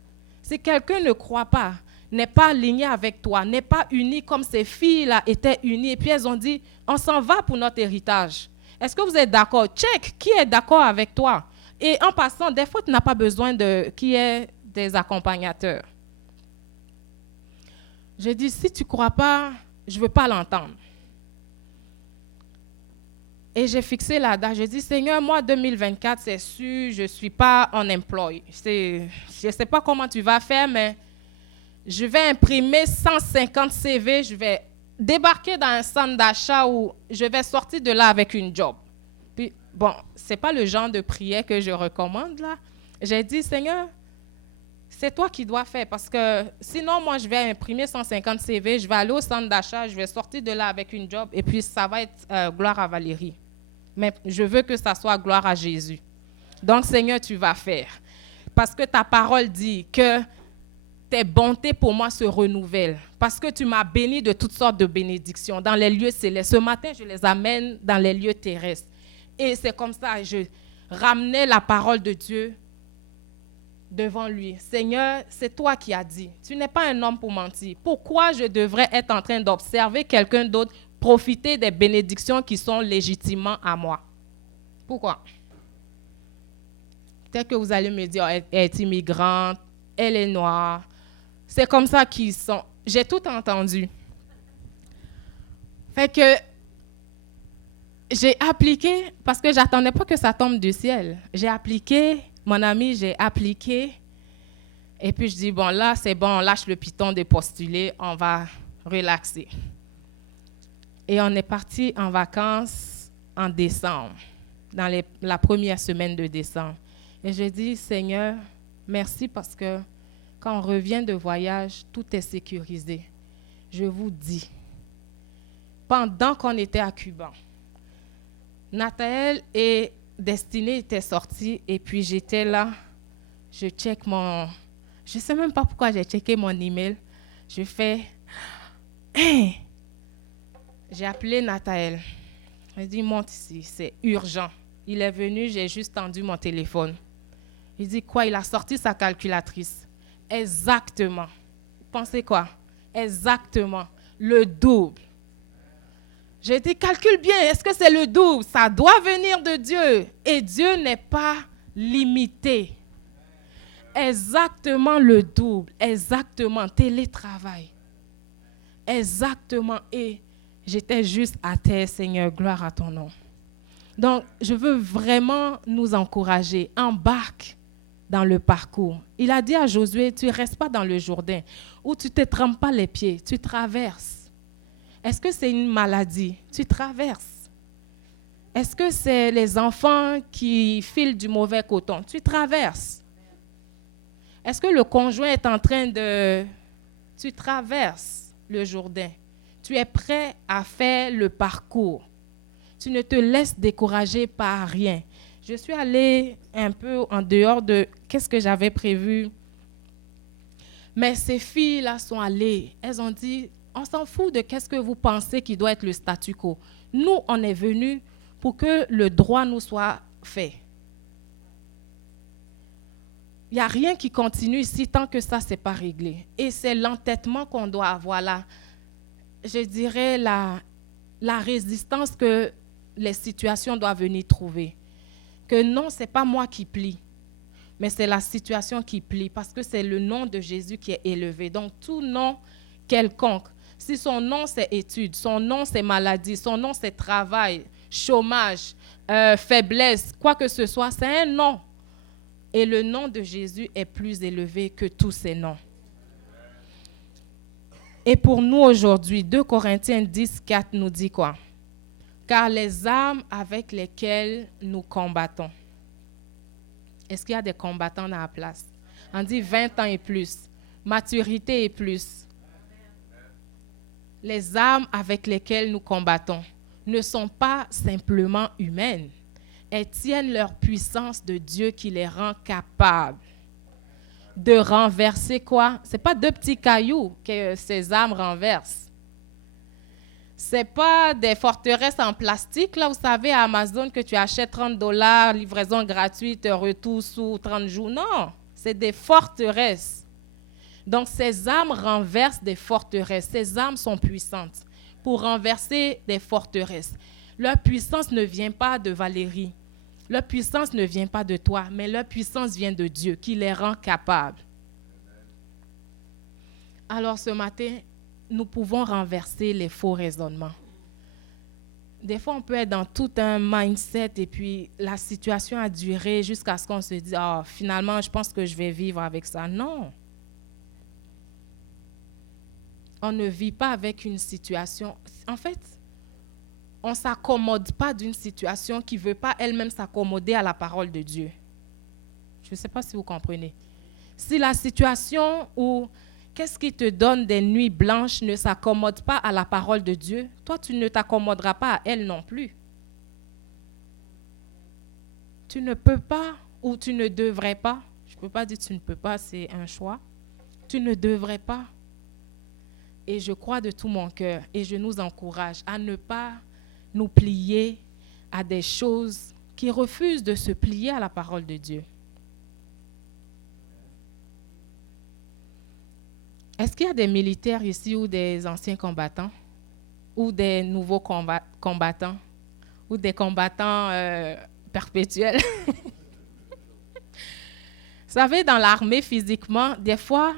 Si quelqu'un ne croit pas, n'est pas aligné avec toi, n'est pas uni comme ces filles-là étaient unies, et puis elles ont dit, on s'en va pour notre héritage. Est-ce que vous êtes d'accord? Check, qui est d'accord avec toi? Et en passant, des fois, tu n'as pas besoin qu'il y ait des accompagnateurs. Je dis, si tu ne crois pas, je ne veux pas l'entendre. Et j'ai fixé la date. J'ai dit, Seigneur, moi, 2024, c'est sûr, je ne suis pas en emploi. Je ne sais pas comment tu vas faire, mais je vais imprimer 150 CV, je vais débarquer dans un centre d'achat où je vais sortir de là avec une job. Puis, bon, ce n'est pas le genre de prière que je recommande, là. J'ai dit, Seigneur, c'est toi qui dois faire, parce que sinon, moi, je vais imprimer 150 CV, je vais aller au centre d'achat, je vais sortir de là avec une job, et puis ça va être gloire à Valérie. Mais je veux que ça soit gloire à Jésus. Donc, Seigneur, tu vas faire. Parce que ta parole dit que tes bontés pour moi se renouvellent. Parce que tu m'as béni de toutes sortes de bénédictions dans les lieux célestes. Ce matin, je les amène dans les lieux terrestres. Et c'est comme ça, je ramenais la parole de Dieu devant lui. Seigneur, c'est toi qui as dit. Tu n'es pas un homme pour mentir. Pourquoi je devrais être en train d'observer quelqu'un d'autre profiter des bénédictions qui sont légitimement à moi? Pourquoi? Peut-être que vous allez me dire, elle est immigrante, elle est noire. C'est comme ça qu'ils sont. J'ai tout entendu. Fait que j'ai appliqué, parce que je n'attendais pas que ça tombe du ciel. J'ai appliqué, mon ami, j'ai appliqué. Et puis je dis, bon, là, c'est bon, on lâche le piton de postuler, on va relaxer. Et on est parti en vacances en décembre, dans la première semaine de décembre. Et je dis, Seigneur, merci parce que quand on revient de voyage, tout est sécurisé. Je vous dis, pendant qu'on était à Cuba, Nathaël et Destinée étaient sortis et puis j'étais là, je check je ne sais même pas pourquoi j'ai checké mon email. Je fais, hey! J'ai appelé Nathaël. Il dit, monte ici, c'est urgent. Il est venu, j'ai juste tendu mon téléphone. Il dit quoi? Il a sorti sa calculatrice. Exactement. Pensez quoi? Exactement. Le double. J'ai dit, calcule bien, est-ce que c'est le double? Ça doit venir de Dieu. Et Dieu n'est pas limité. Exactement le double. Exactement. Télétravail. Exactement. Et j'étais juste à terre, Seigneur, gloire à ton nom. Donc, je veux vraiment nous encourager. Embarque dans le parcours. Il a dit à Josué, tu ne restes pas dans le Jourdain, où tu ne te trempes pas les pieds, tu traverses. Est-ce que c'est une maladie? Tu traverses. Est-ce que c'est les enfants qui filent du mauvais coton? Tu traverses. Est-ce que le conjoint est en train de... Tu traverses le Jourdain. Tu es prêt à faire le parcours. Tu ne te laisses décourager par rien. Je suis allée un peu en dehors de qu'est-ce que j'avais prévu. Mais ces filles-là sont allées. Elles ont dit, on s'en fout de qu'est-ce que vous pensez qui doit être le statu quo. Nous, on est venus pour que le droit nous soit fait. Il n'y a rien qui continue ici tant que ça, ce n'est pas réglé. Et c'est l'entêtement qu'on doit avoir là. Je dirais la résistance que les situations doivent venir trouver. Que non, ce n'est pas moi qui plie, mais c'est la situation qui plie, parce que c'est le nom de Jésus qui est élevé. Donc, tout nom quelconque, si son nom c'est études, son nom c'est maladie, son nom c'est travail, chômage, faiblesse, quoi que ce soit, c'est un nom. Et le nom de Jésus est plus élevé que tous ces noms. Et pour nous aujourd'hui, 2 Corinthiens 10, 4 nous dit quoi? Car les armes avec lesquelles nous combattons. Est-ce qu'il y a des combattants dans la place? On dit 20 ans et plus, maturité et plus. Les armes avec lesquelles nous combattons ne sont pas simplement humaines. Elles tiennent leur puissance de Dieu qui les rend capables de renverser quoi? Ce n'est pas 2 petits cailloux que ces armes renversent. Ce n'est pas des forteresses en plastique, là, vous savez, à Amazon, que tu achètes $30, livraison gratuite, retour sous 30 jours. Non, c'est des forteresses Donc, ces armes renversent des forteresses. Ces armes sont puissantes pour renverser des forteresses. Leur puissance ne vient pas de Valérie. Leur puissance ne vient pas de toi, mais leur puissance vient de Dieu qui les rend capables. Alors, ce matin, nous pouvons renverser les faux raisonnements. Des fois, on peut être dans tout un mindset et puis la situation a duré jusqu'à ce qu'on se dise « Ah, finalement, je pense que je vais vivre avec ça. » Non. On ne vit pas avec une situation. En fait, on ne s'accommode pas d'une situation qui ne veut pas elle-même s'accommoder à la parole de Dieu. Je ne sais pas si vous comprenez. Si la situation où qu'est-ce qui te donne des nuits blanches ne s'accommode pas à la parole de Dieu, toi, tu ne t'accommoderas pas à elle non plus. Tu ne peux pas ou tu ne devrais pas. Je ne peux pas dire tu ne peux pas, c'est un choix. Tu ne devrais pas. Et je crois de tout mon cœur et je nous encourage à ne pas nous plier à des choses qui refusent de se plier à la parole de Dieu. Est-ce qu'il y a des militaires ici ou des anciens combattants ou des nouveaux combattants ou des combattants perpétuels? Vous savez, dans l'armée, physiquement, des fois,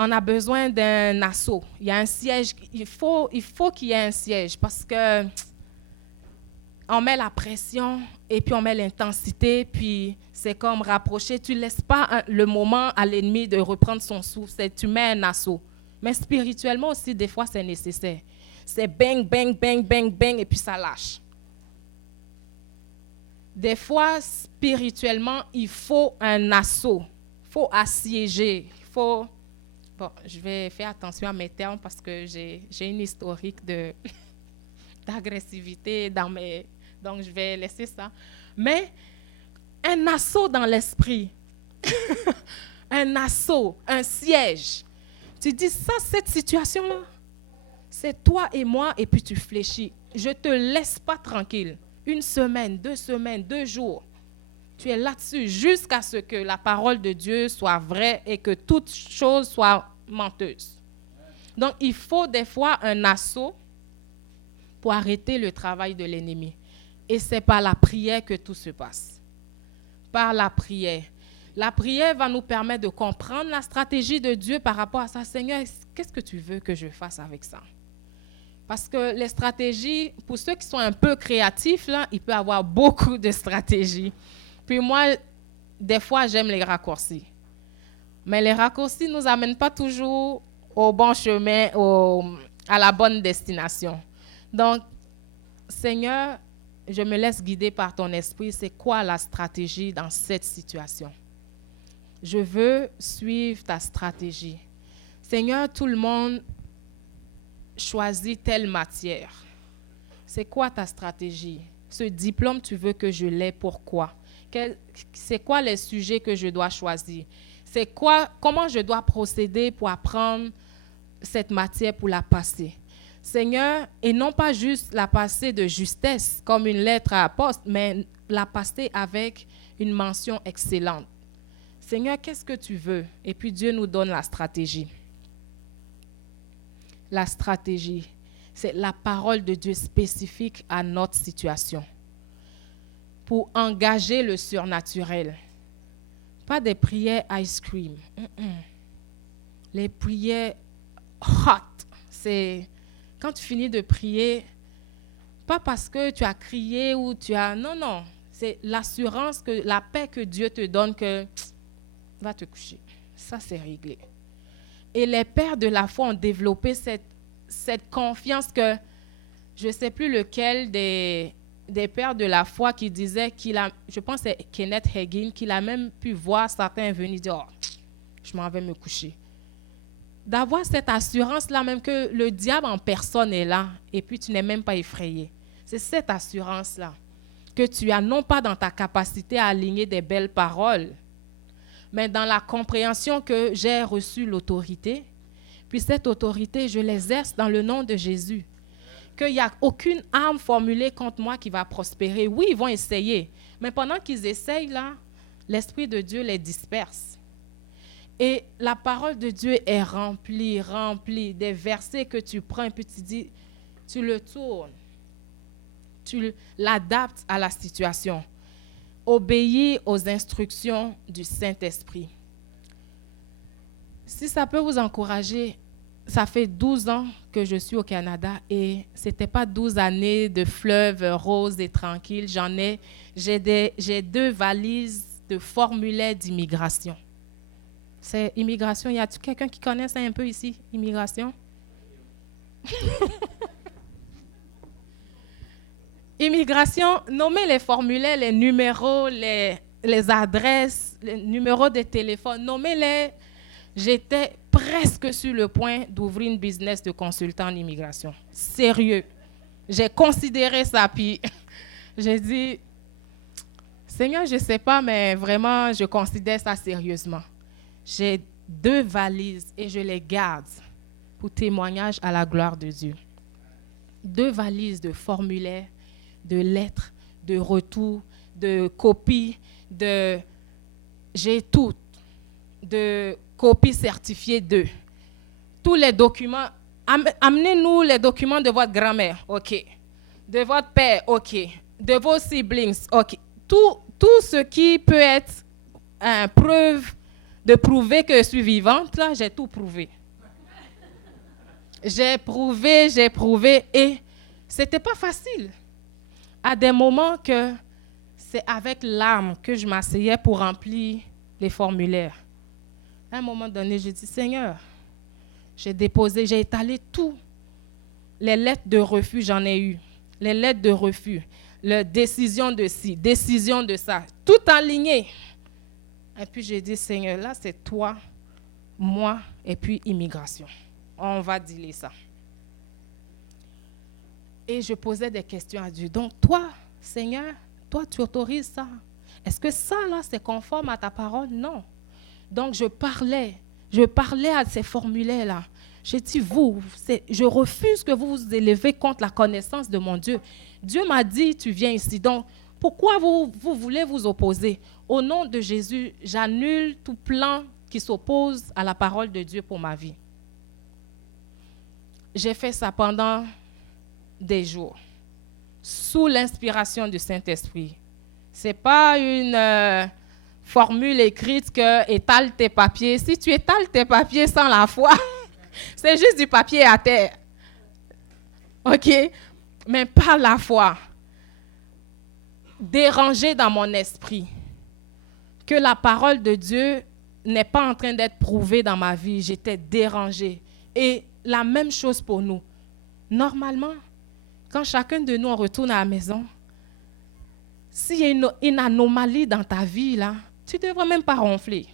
on a besoin d'un assaut. Il y a un siège. Il faut qu'il y ait un siège parce que on met la pression et puis on met l'intensité, puis c'est comme rapprocher. Tu ne laisses pas le moment à l'ennemi de reprendre son souffle. Tu mets un assaut. Mais spirituellement aussi, des fois, c'est nécessaire. C'est bang, bang, bang, bang, bang, et puis ça lâche. Des fois, spirituellement, il faut un assaut. Il faut assiéger. Il faut... Bon, je vais faire attention à mes termes parce que j'ai une historique d'agressivité dans mes... Donc, je vais laisser ça. Mais un assaut dans l'esprit, un assaut, un siège. Tu dis ça, cette situation-là, c'est toi et moi, et puis tu fléchis. Je ne te laisse pas tranquille. 1 semaine, 2 semaines, 2 jours. Tu es là-dessus jusqu'à ce que la parole de Dieu soit vraie et que toute chose soit menteuse. Donc, il faut des fois un assaut pour arrêter le travail de l'ennemi. Et c'est par la prière que tout se passe. Par la prière. La prière va nous permettre de comprendre la stratégie de Dieu par rapport à ça. Seigneur, qu'est-ce que tu veux que je fasse avec ça? Parce que les stratégies, pour ceux qui sont un peu créatifs, là, il peut y avoir beaucoup de stratégies. Puis moi, des fois, j'aime les raccourcis. Mais les raccourcis ne nous amènent pas toujours au bon chemin, à la bonne destination. Donc, Seigneur, je me laisse guider par ton esprit. C'est quoi la stratégie dans cette situation? Je veux suivre ta stratégie. Seigneur, tout le monde choisit telle matière. C'est quoi ta stratégie? Ce diplôme, tu veux que je l'aie, pourquoi? C'est quoi les sujets que je dois choisir? Comment je dois procéder pour apprendre cette matière pour la passer? Seigneur, et non pas juste la passer de justesse comme une lettre à poste, mais la passer avec une mention excellente. Seigneur, qu'est-ce que tu veux? Et puis Dieu nous donne la stratégie. La stratégie, c'est la parole de Dieu spécifique à notre situation. Pour engager le surnaturel. Pas des prières ice cream. Les prières hot. C'est quand tu finis de prier, pas parce que tu as crié ou tu as... Non. C'est l'assurance, la paix que Dieu te donne que va te coucher. Ça, c'est réglé. Et les pères de la foi ont développé cette confiance que je ne sais plus lequel des pères de la foi qui disait je pense que c'est Kenneth Hagin, qu'il a même pu voir certains venir dire « Oh, je m'en vais me coucher ». D'avoir cette assurance-là, même que le diable en personne est là, et puis tu n'es même pas effrayé. C'est cette assurance-là que tu as, non pas dans ta capacité à aligner des belles paroles, mais dans la compréhension que j'ai reçu l'autorité, puis cette autorité, je l'exerce dans le nom de Jésus. Qu'il n'y a aucune arme formulée contre moi qui va prospérer. Oui, ils vont essayer, mais pendant qu'ils essayent, là, l'Esprit de Dieu les disperse. Et la parole de Dieu est remplie des versets que tu prends, puis tu dis, tu le tournes, tu l'adaptes à la situation. Obéis aux instructions du Saint-Esprit. Si ça peut vous encourager, ça fait 12 ans que je suis au Canada et ce n'était pas 12 années de fleuves roses et tranquilles. J'ai 2 valises de formulaires d'immigration. C'est immigration. Y a-t-il quelqu'un qui connaît ça un peu ici, immigration? Immigration, nommez les formulaires, les numéros, les adresses, les numéros de téléphone, nommez-les. J'étais presque sur le point d'ouvrir une business de consultant en immigration. Sérieux. J'ai considéré ça, puis j'ai dit, Seigneur, je ne sais pas, mais vraiment, je considère ça sérieusement. J'ai 2 valises et je les garde pour témoignage à la gloire de Dieu. 2 valises de formulaires, de lettres, de retours, de copies, j'ai tout, de copies certifiées d'eux. Tous les documents, amenez-nous les documents de votre grand-mère, ok. De votre père, ok. De vos siblings, ok. Tout ce qui peut être preuve de prouver que je suis vivante, là, j'ai tout prouvé. J'ai prouvé et c'était pas facile. À des moments que c'est avec larmes que je m'asseyais pour remplir les formulaires. À un moment donné, j'ai dit, Seigneur, j'ai étalé tout. Les lettres de refus, j'en ai eu. Les lettres de refus, la décision de ci, décision de ça, tout aligné. Et puis j'ai dit, Seigneur, là c'est toi, moi et puis immigration. On va dealer ça. Et je posais des questions à Dieu. Donc toi, Seigneur, toi tu autorises ça. Est-ce que ça là c'est conforme à ta parole? Non. Donc je parlais à ces formulaires-là. J'ai dit, je refuse que vous vous élevez contre la connaissance de mon Dieu. Dieu m'a dit, tu viens ici. Donc, pourquoi vous voulez vous opposer? Au nom de Jésus, j'annule tout plan qui s'oppose à la parole de Dieu pour ma vie. J'ai fait ça pendant des jours, sous l'inspiration du Saint-Esprit. Ce n'est pas une formule écrite que étale tes papiers. Si tu étales tes papiers sans la foi, c'est juste du papier à terre. OK? Mais par la foi, dérangé dans mon esprit, que la parole de Dieu n'est pas en train d'être prouvée dans ma vie. J'étais dérangée. Et la même chose pour nous. Normalement, quand chacun de nous retourne à la maison, s'il y a une anomalie dans ta vie, là, tu ne devrais même pas ronfler.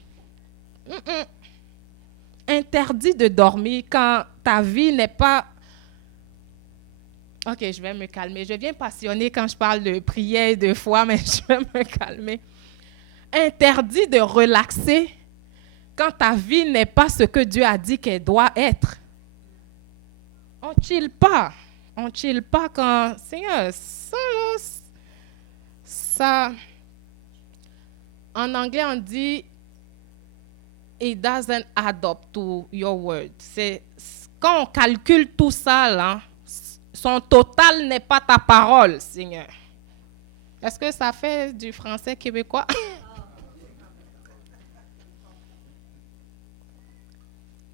Interdit de dormir quand ta vie n'est pas... Ok, je vais me calmer. Je viens passionner quand je parle de prière et de foi, mais je vais me calmer. Interdit de relaxer quand ta vie n'est pas ce que Dieu a dit qu'elle doit être. On ne chill pas. On ne chill pas quand... Seigneur, ça... En anglais, on dit it doesn't add up to your word. C'est quand on calcule tout ça, là, son total n'est pas ta parole, Seigneur. Est-ce que ça fait du français québécois?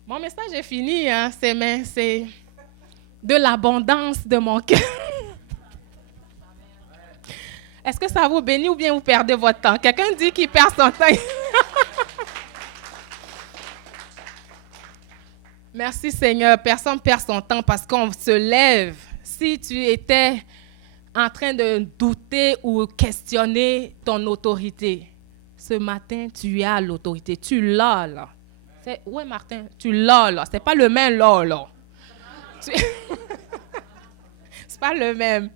Mon message est fini, hein? C'est de l'abondance de mon cœur. Est-ce que ça vous bénit ou bien vous perdez votre temps? Quelqu'un dit qu'il perd son temps. Merci Seigneur, personne ne perd son temps parce qu'on se lève. Si tu étais en train de douter ou questionner ton autorité, ce matin, tu as l'autorité. Tu l'as là. Oui, Martin, tu l'as là. Ce n'est pas le même là. Ce n'est pas le même.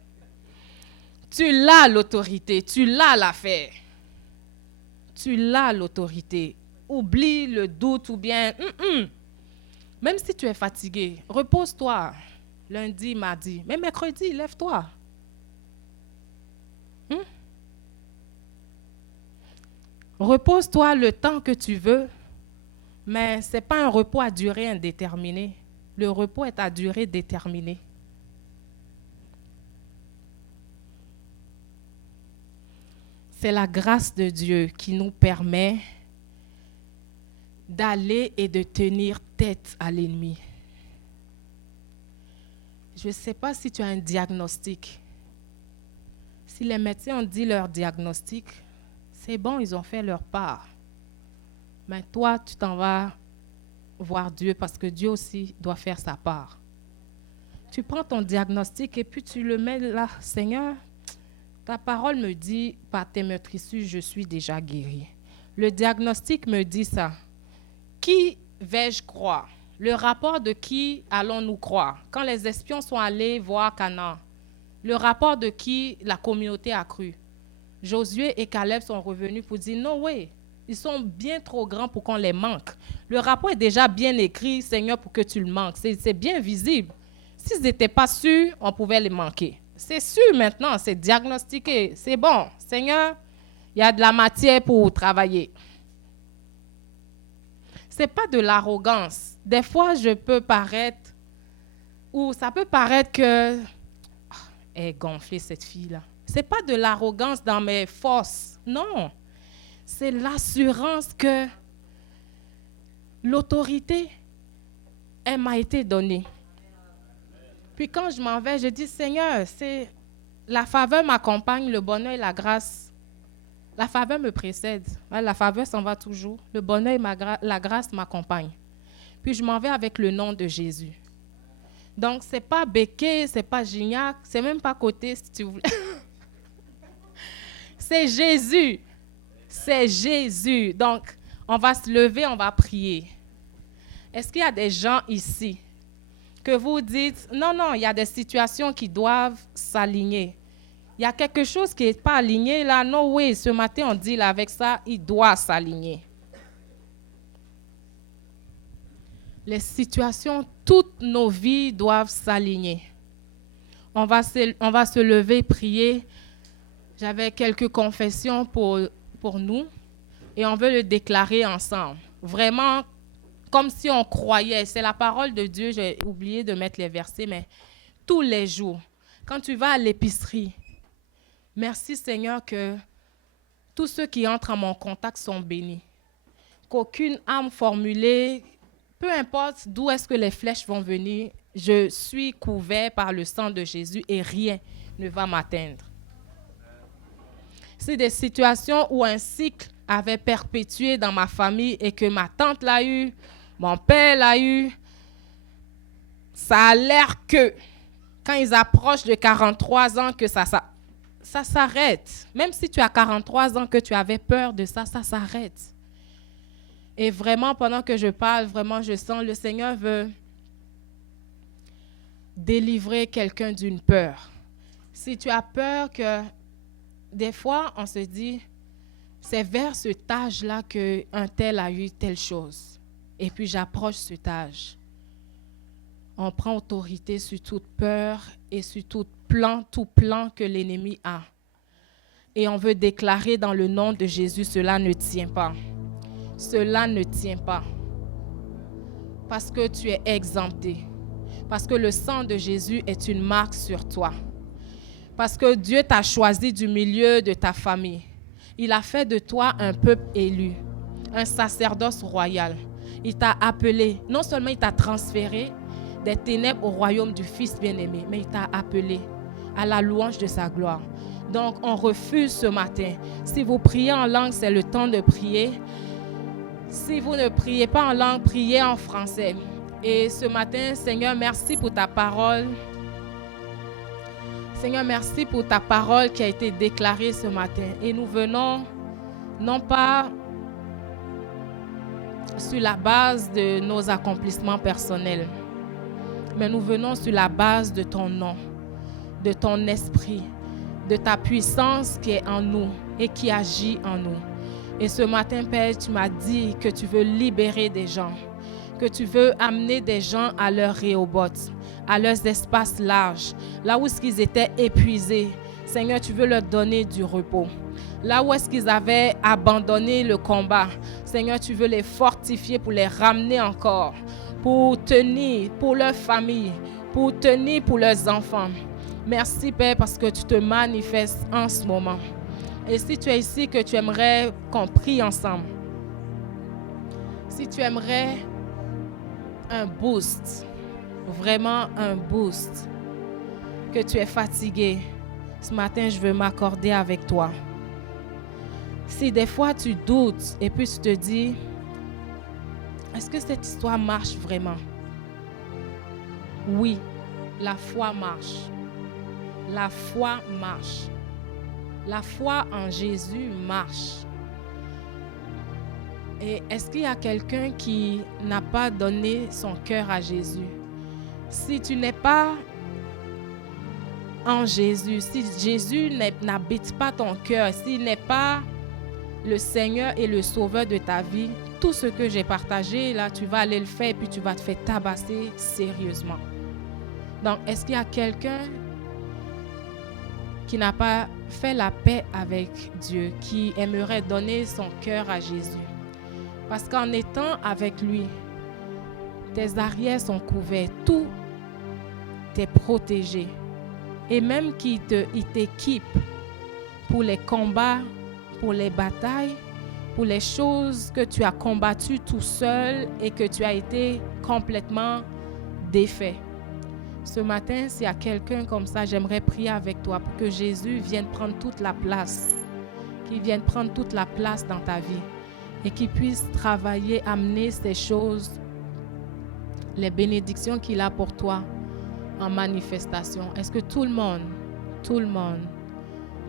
Tu l'as l'autorité, tu l'as l'affaire. Tu l'as l'autorité. Oublie le doute ou bien... Même si tu es fatigué, repose-toi. Lundi, mardi, mais mercredi, lève-toi. Repose-toi le temps que tu veux. Mais ce n'est pas un repos à durée indéterminée. Le repos est à durée déterminée. C'est la grâce de Dieu qui nous permet d'aller et de tenir tête à l'ennemi. Je ne sais pas si tu as un diagnostic. Si les médecins ont dit leur diagnostic, c'est bon, ils ont fait leur part. Mais toi, tu t'en vas voir Dieu parce que Dieu aussi doit faire sa part. Tu prends ton diagnostic et puis tu le mets là, Seigneur, ta parole me dit, par tes meurtrissures, je suis déjà guéri. Le diagnostic me dit ça. Qui vais-je croire? Le rapport de qui allons-nous croire? Quand les espions sont allés voir Canaan, le rapport de qui la communauté a cru? Josué et Caleb sont revenus pour dire, no way, ils sont bien trop grands pour qu'on les manque. Le rapport est déjà bien écrit, Seigneur, pour que tu le manques. C'est bien visible. S'ils n'étaient pas sûrs, on pouvait les manquer. C'est sûr maintenant, c'est diagnostiqué. C'est bon, Seigneur, il y a de la matière pour travailler. Ce n'est pas de l'arrogance. Des fois, je peux paraître, ou ça peut paraître que, elle est gonflée cette fille-là. Ce n'est pas de l'arrogance dans mes forces. Non. C'est l'assurance que l'autorité, elle m'a été donnée. Puis quand je m'en vais, je dis, Seigneur, c'est la faveur m'accompagne, le bonheur et la grâce. La faveur me précède. La faveur s'en va toujours. Le bonheur et la grâce m'accompagnent. Puis je m'en vais avec le nom de Jésus. Donc, ce n'est pas Béquet, ce n'est pas Gignac, ce n'est même pas Côté, si tu voulais. C'est Jésus. C'est Jésus. Donc, on va se lever, on va prier. Est-ce qu'il y a des gens ici que vous dites, non, il y a des situations qui doivent s'aligner. Il y a quelque chose qui n'est pas aligné là. No way, ce matin on dit là avec ça, il doit s'aligner. Les situations, toutes nos vies doivent s'aligner. On va se lever, prier. J'avais quelques confessions pour nous et on veut le déclarer ensemble. Vraiment, comme si on croyait. C'est la parole de Dieu. J'ai oublié de mettre les versets, mais tous les jours, quand tu vas à l'épicerie, merci Seigneur que tous ceux qui entrent en mon contact sont bénis. Qu'aucune âme formulée, peu importe d'où est-ce que les flèches vont venir, je suis couvert par le sang de Jésus et rien ne va m'atteindre. C'est des situations où un cycle avait perpétué dans ma famille et que ma tante l'a eu, mon père l'a eu. Ça a l'air que quand ils approchent de 43 ans, que ça s'arrête. Même si tu as 43 ans, que tu avais peur de ça, ça s'arrête. Et vraiment, pendant que je parle, vraiment, je sens le Seigneur veut délivrer quelqu'un d'une peur. Si tu as peur que des fois, on se dit, c'est vers cet âge-là qu'un tel a eu telle chose. Et puis j'approche cet âge. On prend autorité sur toute peur et sur tout plan que l'ennemi a. Et on veut déclarer dans le nom de Jésus, cela ne tient pas. Cela ne tient pas. Parce que tu es exempté. Parce que le sang de Jésus est une marque sur toi. Parce que Dieu t'a choisi du milieu de ta famille. Il a fait de toi un peuple élu, un sacerdoce royal. Il t'a appelé, non seulement il t'a transféré des ténèbres au royaume du Fils bien-aimé, mais il t'a appelé à la louange de sa gloire. Donc, on refuse ce matin. Si vous priez en langue, c'est le temps de prier. Si vous ne priez pas en langue, priez en français. Et ce matin, Seigneur, merci pour ta parole. Seigneur, merci pour ta parole qui a été déclarée ce matin. Et nous venons, non pas sur la base de nos accomplissements personnels, mais nous venons sur la base de ton nom, de ton esprit, de ta puissance qui est en nous et qui agit en nous. Et ce matin, Père, tu m'as dit que tu veux libérer des gens, que tu veux amener des gens à leur Rehoboth, à leurs espaces larges, là où ils étaient épuisés. Seigneur, tu veux leur donner du repos. Là où est-ce qu'ils avaient abandonné le combat, Seigneur, tu veux les fortifier pour les ramener encore, pour tenir pour leur famille, pour tenir pour leurs enfants. Merci, Père, parce que tu te manifestes en ce moment. Et si tu es ici, que tu aimerais qu'on prie ensemble, si tu aimerais un boost, vraiment un boost, que tu es fatigué, ce matin, je veux m'accorder avec toi. Si des fois tu doutes et puis tu te dis, est-ce que cette histoire marche vraiment? Oui, la foi marche. La foi marche. La foi en Jésus marche. Et est-ce qu'il y a quelqu'un qui n'a pas donné son cœur à Jésus? Si tu n'es pas en Jésus, si Jésus n'habite pas ton cœur, s'il n'est pas le Seigneur et le Sauveur de ta vie, tout ce que j'ai partagé, là, tu vas aller le faire et puis tu vas te faire tabasser sérieusement. Donc, est-ce qu'il y a quelqu'un qui n'a pas fait la paix avec Dieu, qui aimerait donner son cœur à Jésus? Parce qu'en étant avec lui, tes arrières sont couverts, tout est protégé. Et même qu'il t'équipe pour les combats, pour les batailles, pour les choses que tu as combattues tout seul et que tu as été complètement défait. Ce matin, s'il y a quelqu'un comme ça, j'aimerais prier avec toi pour que Jésus vienne prendre toute la place, qu'il vienne prendre toute la place dans ta vie et qu'il puisse travailler, amener ces choses, les bénédictions qu'il a pour toi en manifestation. Est-ce que tout le monde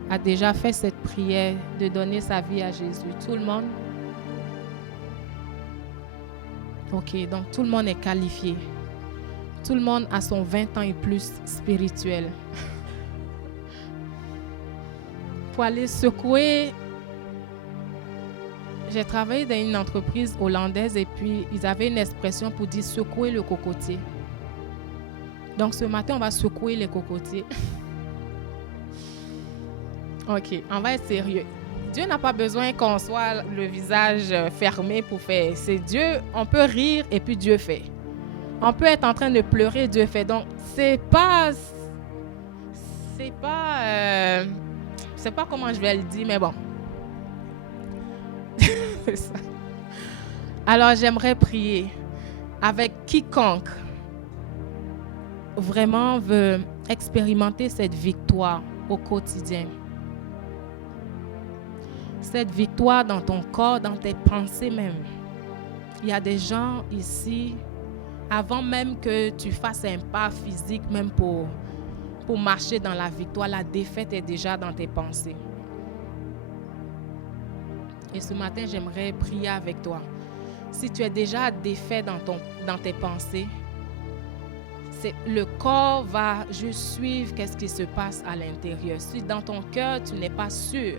a déjà fait cette prière de donner sa vie à Jésus? Tout le monde? Ok, donc tout le monde est qualifié. Tout le monde a son 20 ans et plus spirituel. Pour aller secouer, j'ai travaillé dans une entreprise hollandaise et puis ils avaient une expression pour dire secouer le cocotier. Donc ce matin, on va secouer les cocotiers. Ok, on va être sérieux. Dieu n'a pas besoin qu'on soit le visage fermé pour faire. C'est Dieu, on peut rire et puis Dieu fait. On peut être en train de pleurer, Dieu fait. Donc, c'est pas comment je vais le dire, mais bon. C'est ça. Alors, j'aimerais prier avec quiconque vraiment veut expérimenter cette victoire au quotidien. Cette victoire dans ton corps, dans tes pensées même. Il y a des gens ici, avant même que tu fasses un pas physique, même pour marcher dans la victoire, la défaite est déjà dans tes pensées. Et ce matin, j'aimerais prier avec toi. Si tu es déjà défait dans tes pensées, le corps va juste suivre qu'est-ce qui se passe à l'intérieur. Si dans ton cœur, tu n'es pas sûr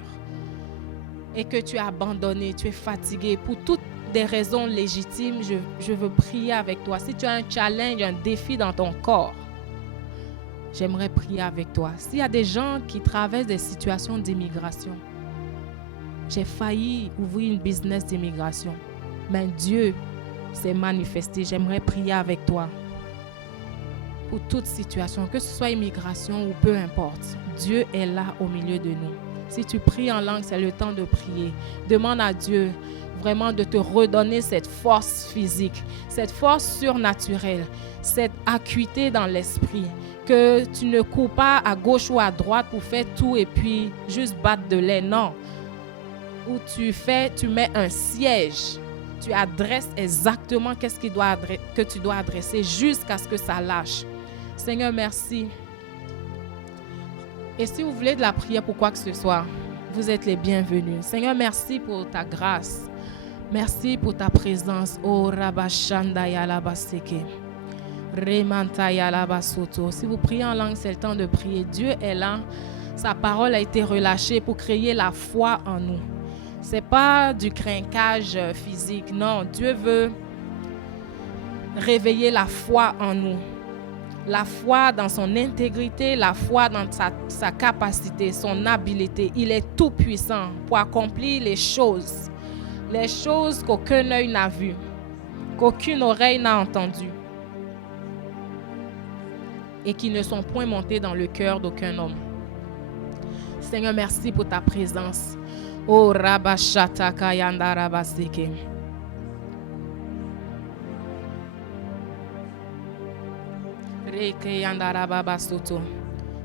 et que tu es abandonné, tu es fatigué, pour toutes des raisons légitimes, je veux prier avec toi. Si tu as un challenge, un défi dans ton corps, j'aimerais prier avec toi. S'il y a des gens qui traversent des situations d'immigration, j'ai failli ouvrir une business d'immigration, mais Dieu s'est manifesté. J'aimerais prier avec toi. Pour toute situation, que ce soit immigration ou peu importe, Dieu est là au milieu de nous. Si tu pries en langue, c'est le temps de prier. Demande à Dieu vraiment de te redonner cette force physique, cette force surnaturelle, cette acuité dans l'esprit, que tu ne cours pas à gauche ou à droite pour faire tout et puis juste battre de l'air. Non. Où tu mets un siège, tu adresses exactement qu'est-ce que tu dois adresser jusqu'à ce que ça lâche. Seigneur, merci. Et si vous voulez de la prière pour quoi que ce soit, vous êtes les bienvenus. Seigneur, merci pour ta grâce. Merci pour ta présence. Oh, Rabashanda Yalabaseke. Remanta Yalabasoto. Si vous priez en langue, c'est le temps de prier. Dieu est là. Sa parole a été relâchée pour créer la foi en nous. Ce n'est pas du crinquage physique. Non, Dieu veut réveiller la foi en nous. La foi dans son intégrité, la foi dans sa capacité, son habileté. Il est tout puissant pour accomplir les choses les choses qu'aucun œil n'a vues, qu'aucune oreille n'a entendues et qui ne sont point montées dans le cœur d'aucun homme. Seigneur, merci pour ta présence. Oh Rabashata Kayanda Rabaseke. Reke Yanda Rababa Soto.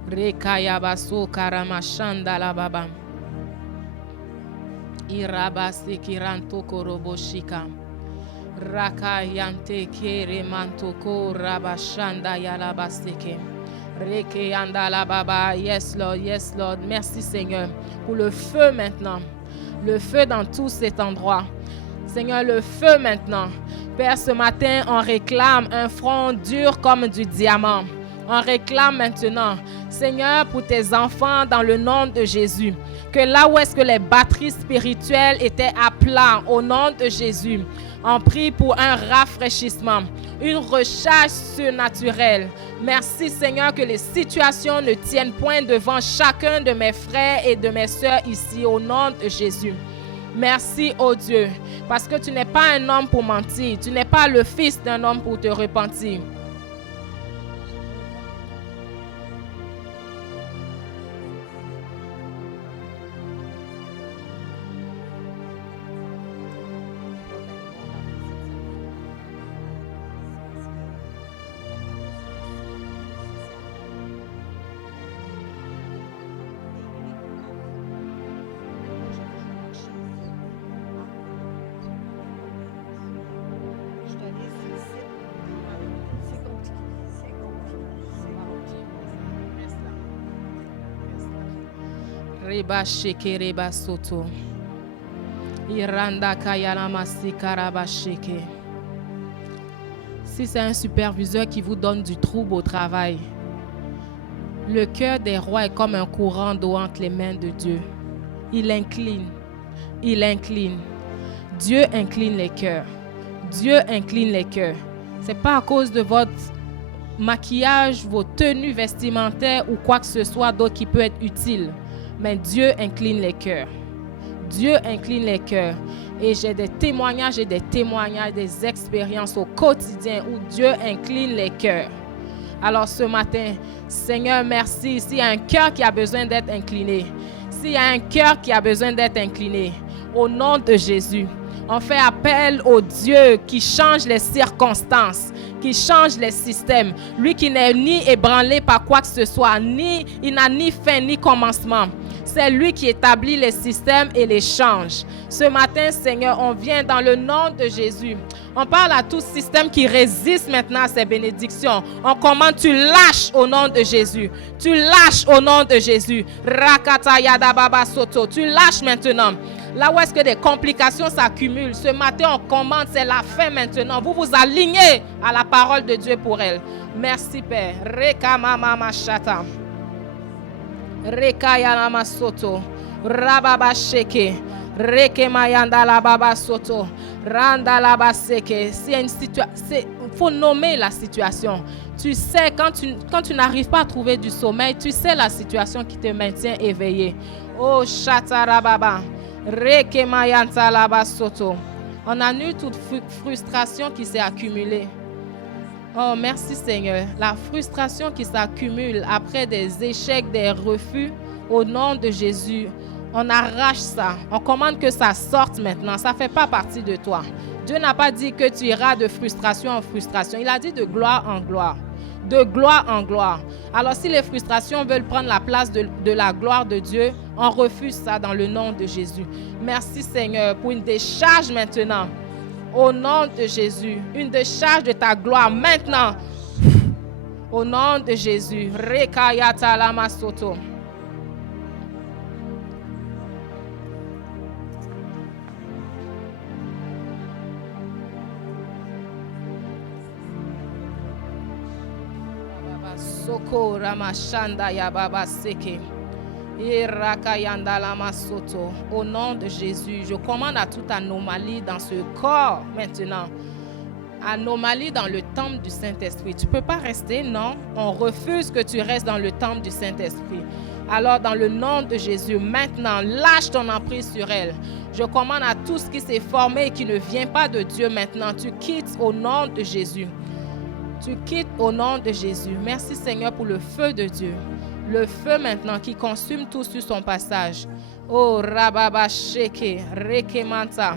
Reka Yabaso Karamashanda Lababa. Irabase Kiranto Koroboshika. Raka Yante Kere Mantoko Rabashanda Yalabaseke. Reke Andala Baba. Yes Lord. Merci Seigneur pour le feu maintenant. Le feu dans tout cet endroit. Seigneur, le feu maintenant. Père, ce matin, on réclame un front dur comme du diamant. On réclame maintenant, Seigneur, pour tes enfants dans le nom de Jésus. Que là où est-ce que les batteries spirituelles étaient à plat, au nom de Jésus, on prie pour un rafraîchissement, une recharge surnaturelle. Merci Seigneur que les situations ne tiennent point devant chacun de mes frères et de mes sœurs ici, au nom de Jésus. Merci, oh Dieu, parce que tu n'es pas un homme pour mentir, tu n'es pas le fils d'un homme pour te repentir. Reba sheke reba soto. Iranda kayala masika raba sheke. Si c'est un superviseur qui vous donne du trouble au travail, le cœur des rois est comme un courant d'eau entre les mains de Dieu. Il incline. Dieu incline les cœurs. Dieu incline les cœurs. C'est pas à cause de votre maquillage, vos tenues vestimentaires ou quoi que ce soit d'autre qui peut être utile. Mais Dieu incline les cœurs. Dieu incline les cœurs. Et j'ai des témoignages, des expériences au quotidien où Dieu incline les cœurs. Alors ce matin, Seigneur, merci. S'il y a un cœur qui a besoin d'être incliné, au nom de Jésus, on fait appel au Dieu qui change les circonstances, qui change les systèmes. Lui qui n'est ni ébranlé par quoi que ce soit, il n'a ni fin ni commencement. C'est lui qui établit les systèmes et les change. Ce matin, Seigneur, on vient dans le nom de Jésus. On parle à tout système qui résiste maintenant à ces bénédictions. On commande, tu lâches au nom de Jésus. Tu lâches au nom de Jésus. Rakata yada baba soto. Tu lâches maintenant. Là où est-ce que des complications s'accumulent, ce matin, on commande, c'est la fin maintenant. Vous vous alignez à la parole de Dieu pour elle. Merci, Père. Reka mama machata. Reka yalama soto. Rababa sheke. Reke mayanda la baba soto. Randa la baseke. C'est une situation. Il faut nommer la situation. Tu sais, quand tu n'arrives pas à trouver du sommeil, tu sais la situation qui te maintient éveillé. Oh, chata rababa. Reke mayanta la basoto. On annule toute frustration qui s'est accumulée. Oh, merci Seigneur. La frustration qui s'accumule après des échecs, des refus, au nom de Jésus, on arrache ça. On commande que ça sorte maintenant. Ça ne fait pas partie de toi. Dieu n'a pas dit que tu iras de frustration en frustration. Il a dit de gloire en gloire. De gloire en gloire. Alors si les frustrations veulent prendre la place de la gloire de Dieu, on refuse ça dans le nom de Jésus. Merci Seigneur pour une décharge maintenant. Au nom de Jésus, une décharge de ta gloire maintenant. Au nom de Jésus. Rekayata lama soto. Soko ramashanda ya baba seke. Au nom de Jésus, je commande à toute anomalie dans ce corps maintenant. Anomalie dans le temple du Saint-Esprit. Tu ne peux pas rester, non? On refuse que tu restes dans le temple du Saint-Esprit. Alors dans le nom de Jésus, maintenant, lâche ton emprise sur elle. Je commande à tout ce qui s'est formé et qui ne vient pas de Dieu maintenant. Tu quittes au nom de Jésus. Tu quittes au nom de Jésus. Merci Seigneur pour le feu de Dieu. Le feu maintenant qui consume tout sur son passage. Oh, Rababa Sheke, Rekemanta.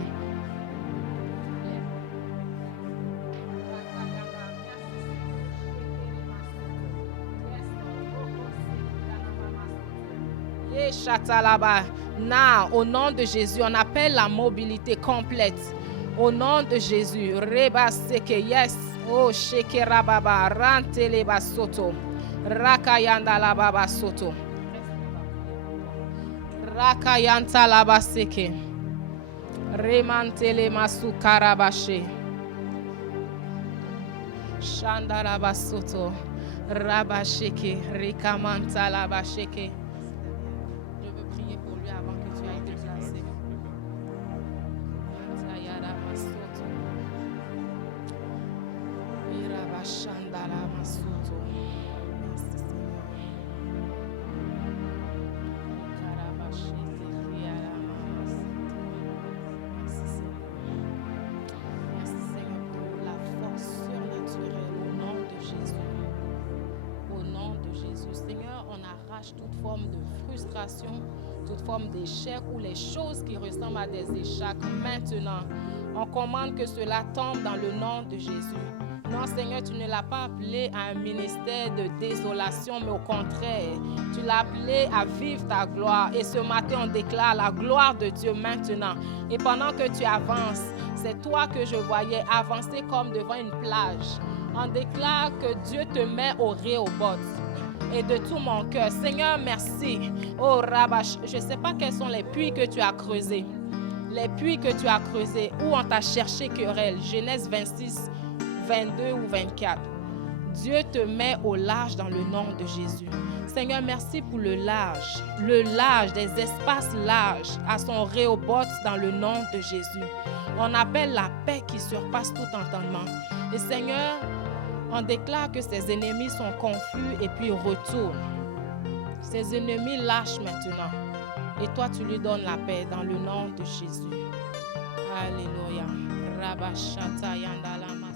Now, au nom de Jésus, on appelle la mobilité complète. Au nom de Jésus, Reba Seke, yes. Oh, Sheke Rababa, Rantele Basoto, Rakayanda Lababa Soto, Rakayanta Labaseke, Remantele Masukarabashe, Shandarabasoto, Rabasheke, Rekamanta Labasheke. Toute forme de frustration, toute forme d'échec ou les choses qui ressemblent à des échecs. Maintenant, on commande que cela tombe dans le nom de Jésus. Non, Seigneur, tu ne l'as pas appelé à un ministère de désolation, mais au contraire, tu l'as appelé à vivre ta gloire. Et ce matin, on déclare la gloire de Dieu maintenant. Et pendant que tu avances, c'est toi que je voyais avancer comme devant une plage. On déclare que Dieu te met au Rehoboth. Et de tout mon cœur, Seigneur, merci. Oh Rabash, je ne sais pas quels sont les puits que tu as creusés. Les puits que tu as creusés, où on t'a cherché querelle. Genèse 26, 22 ou 24. Dieu te met au large dans le nom de Jésus. Seigneur, merci pour le large, des espaces larges à son Rehoboth dans le nom de Jésus. On appelle la paix qui surpasse tout entendement. Et Seigneur, on déclare que ses ennemis sont confus et puis retournent. Ses ennemis lâchent maintenant. Et toi, tu lui donnes la paix dans le nom de Jésus. Alléluia. Rabashata yandalama.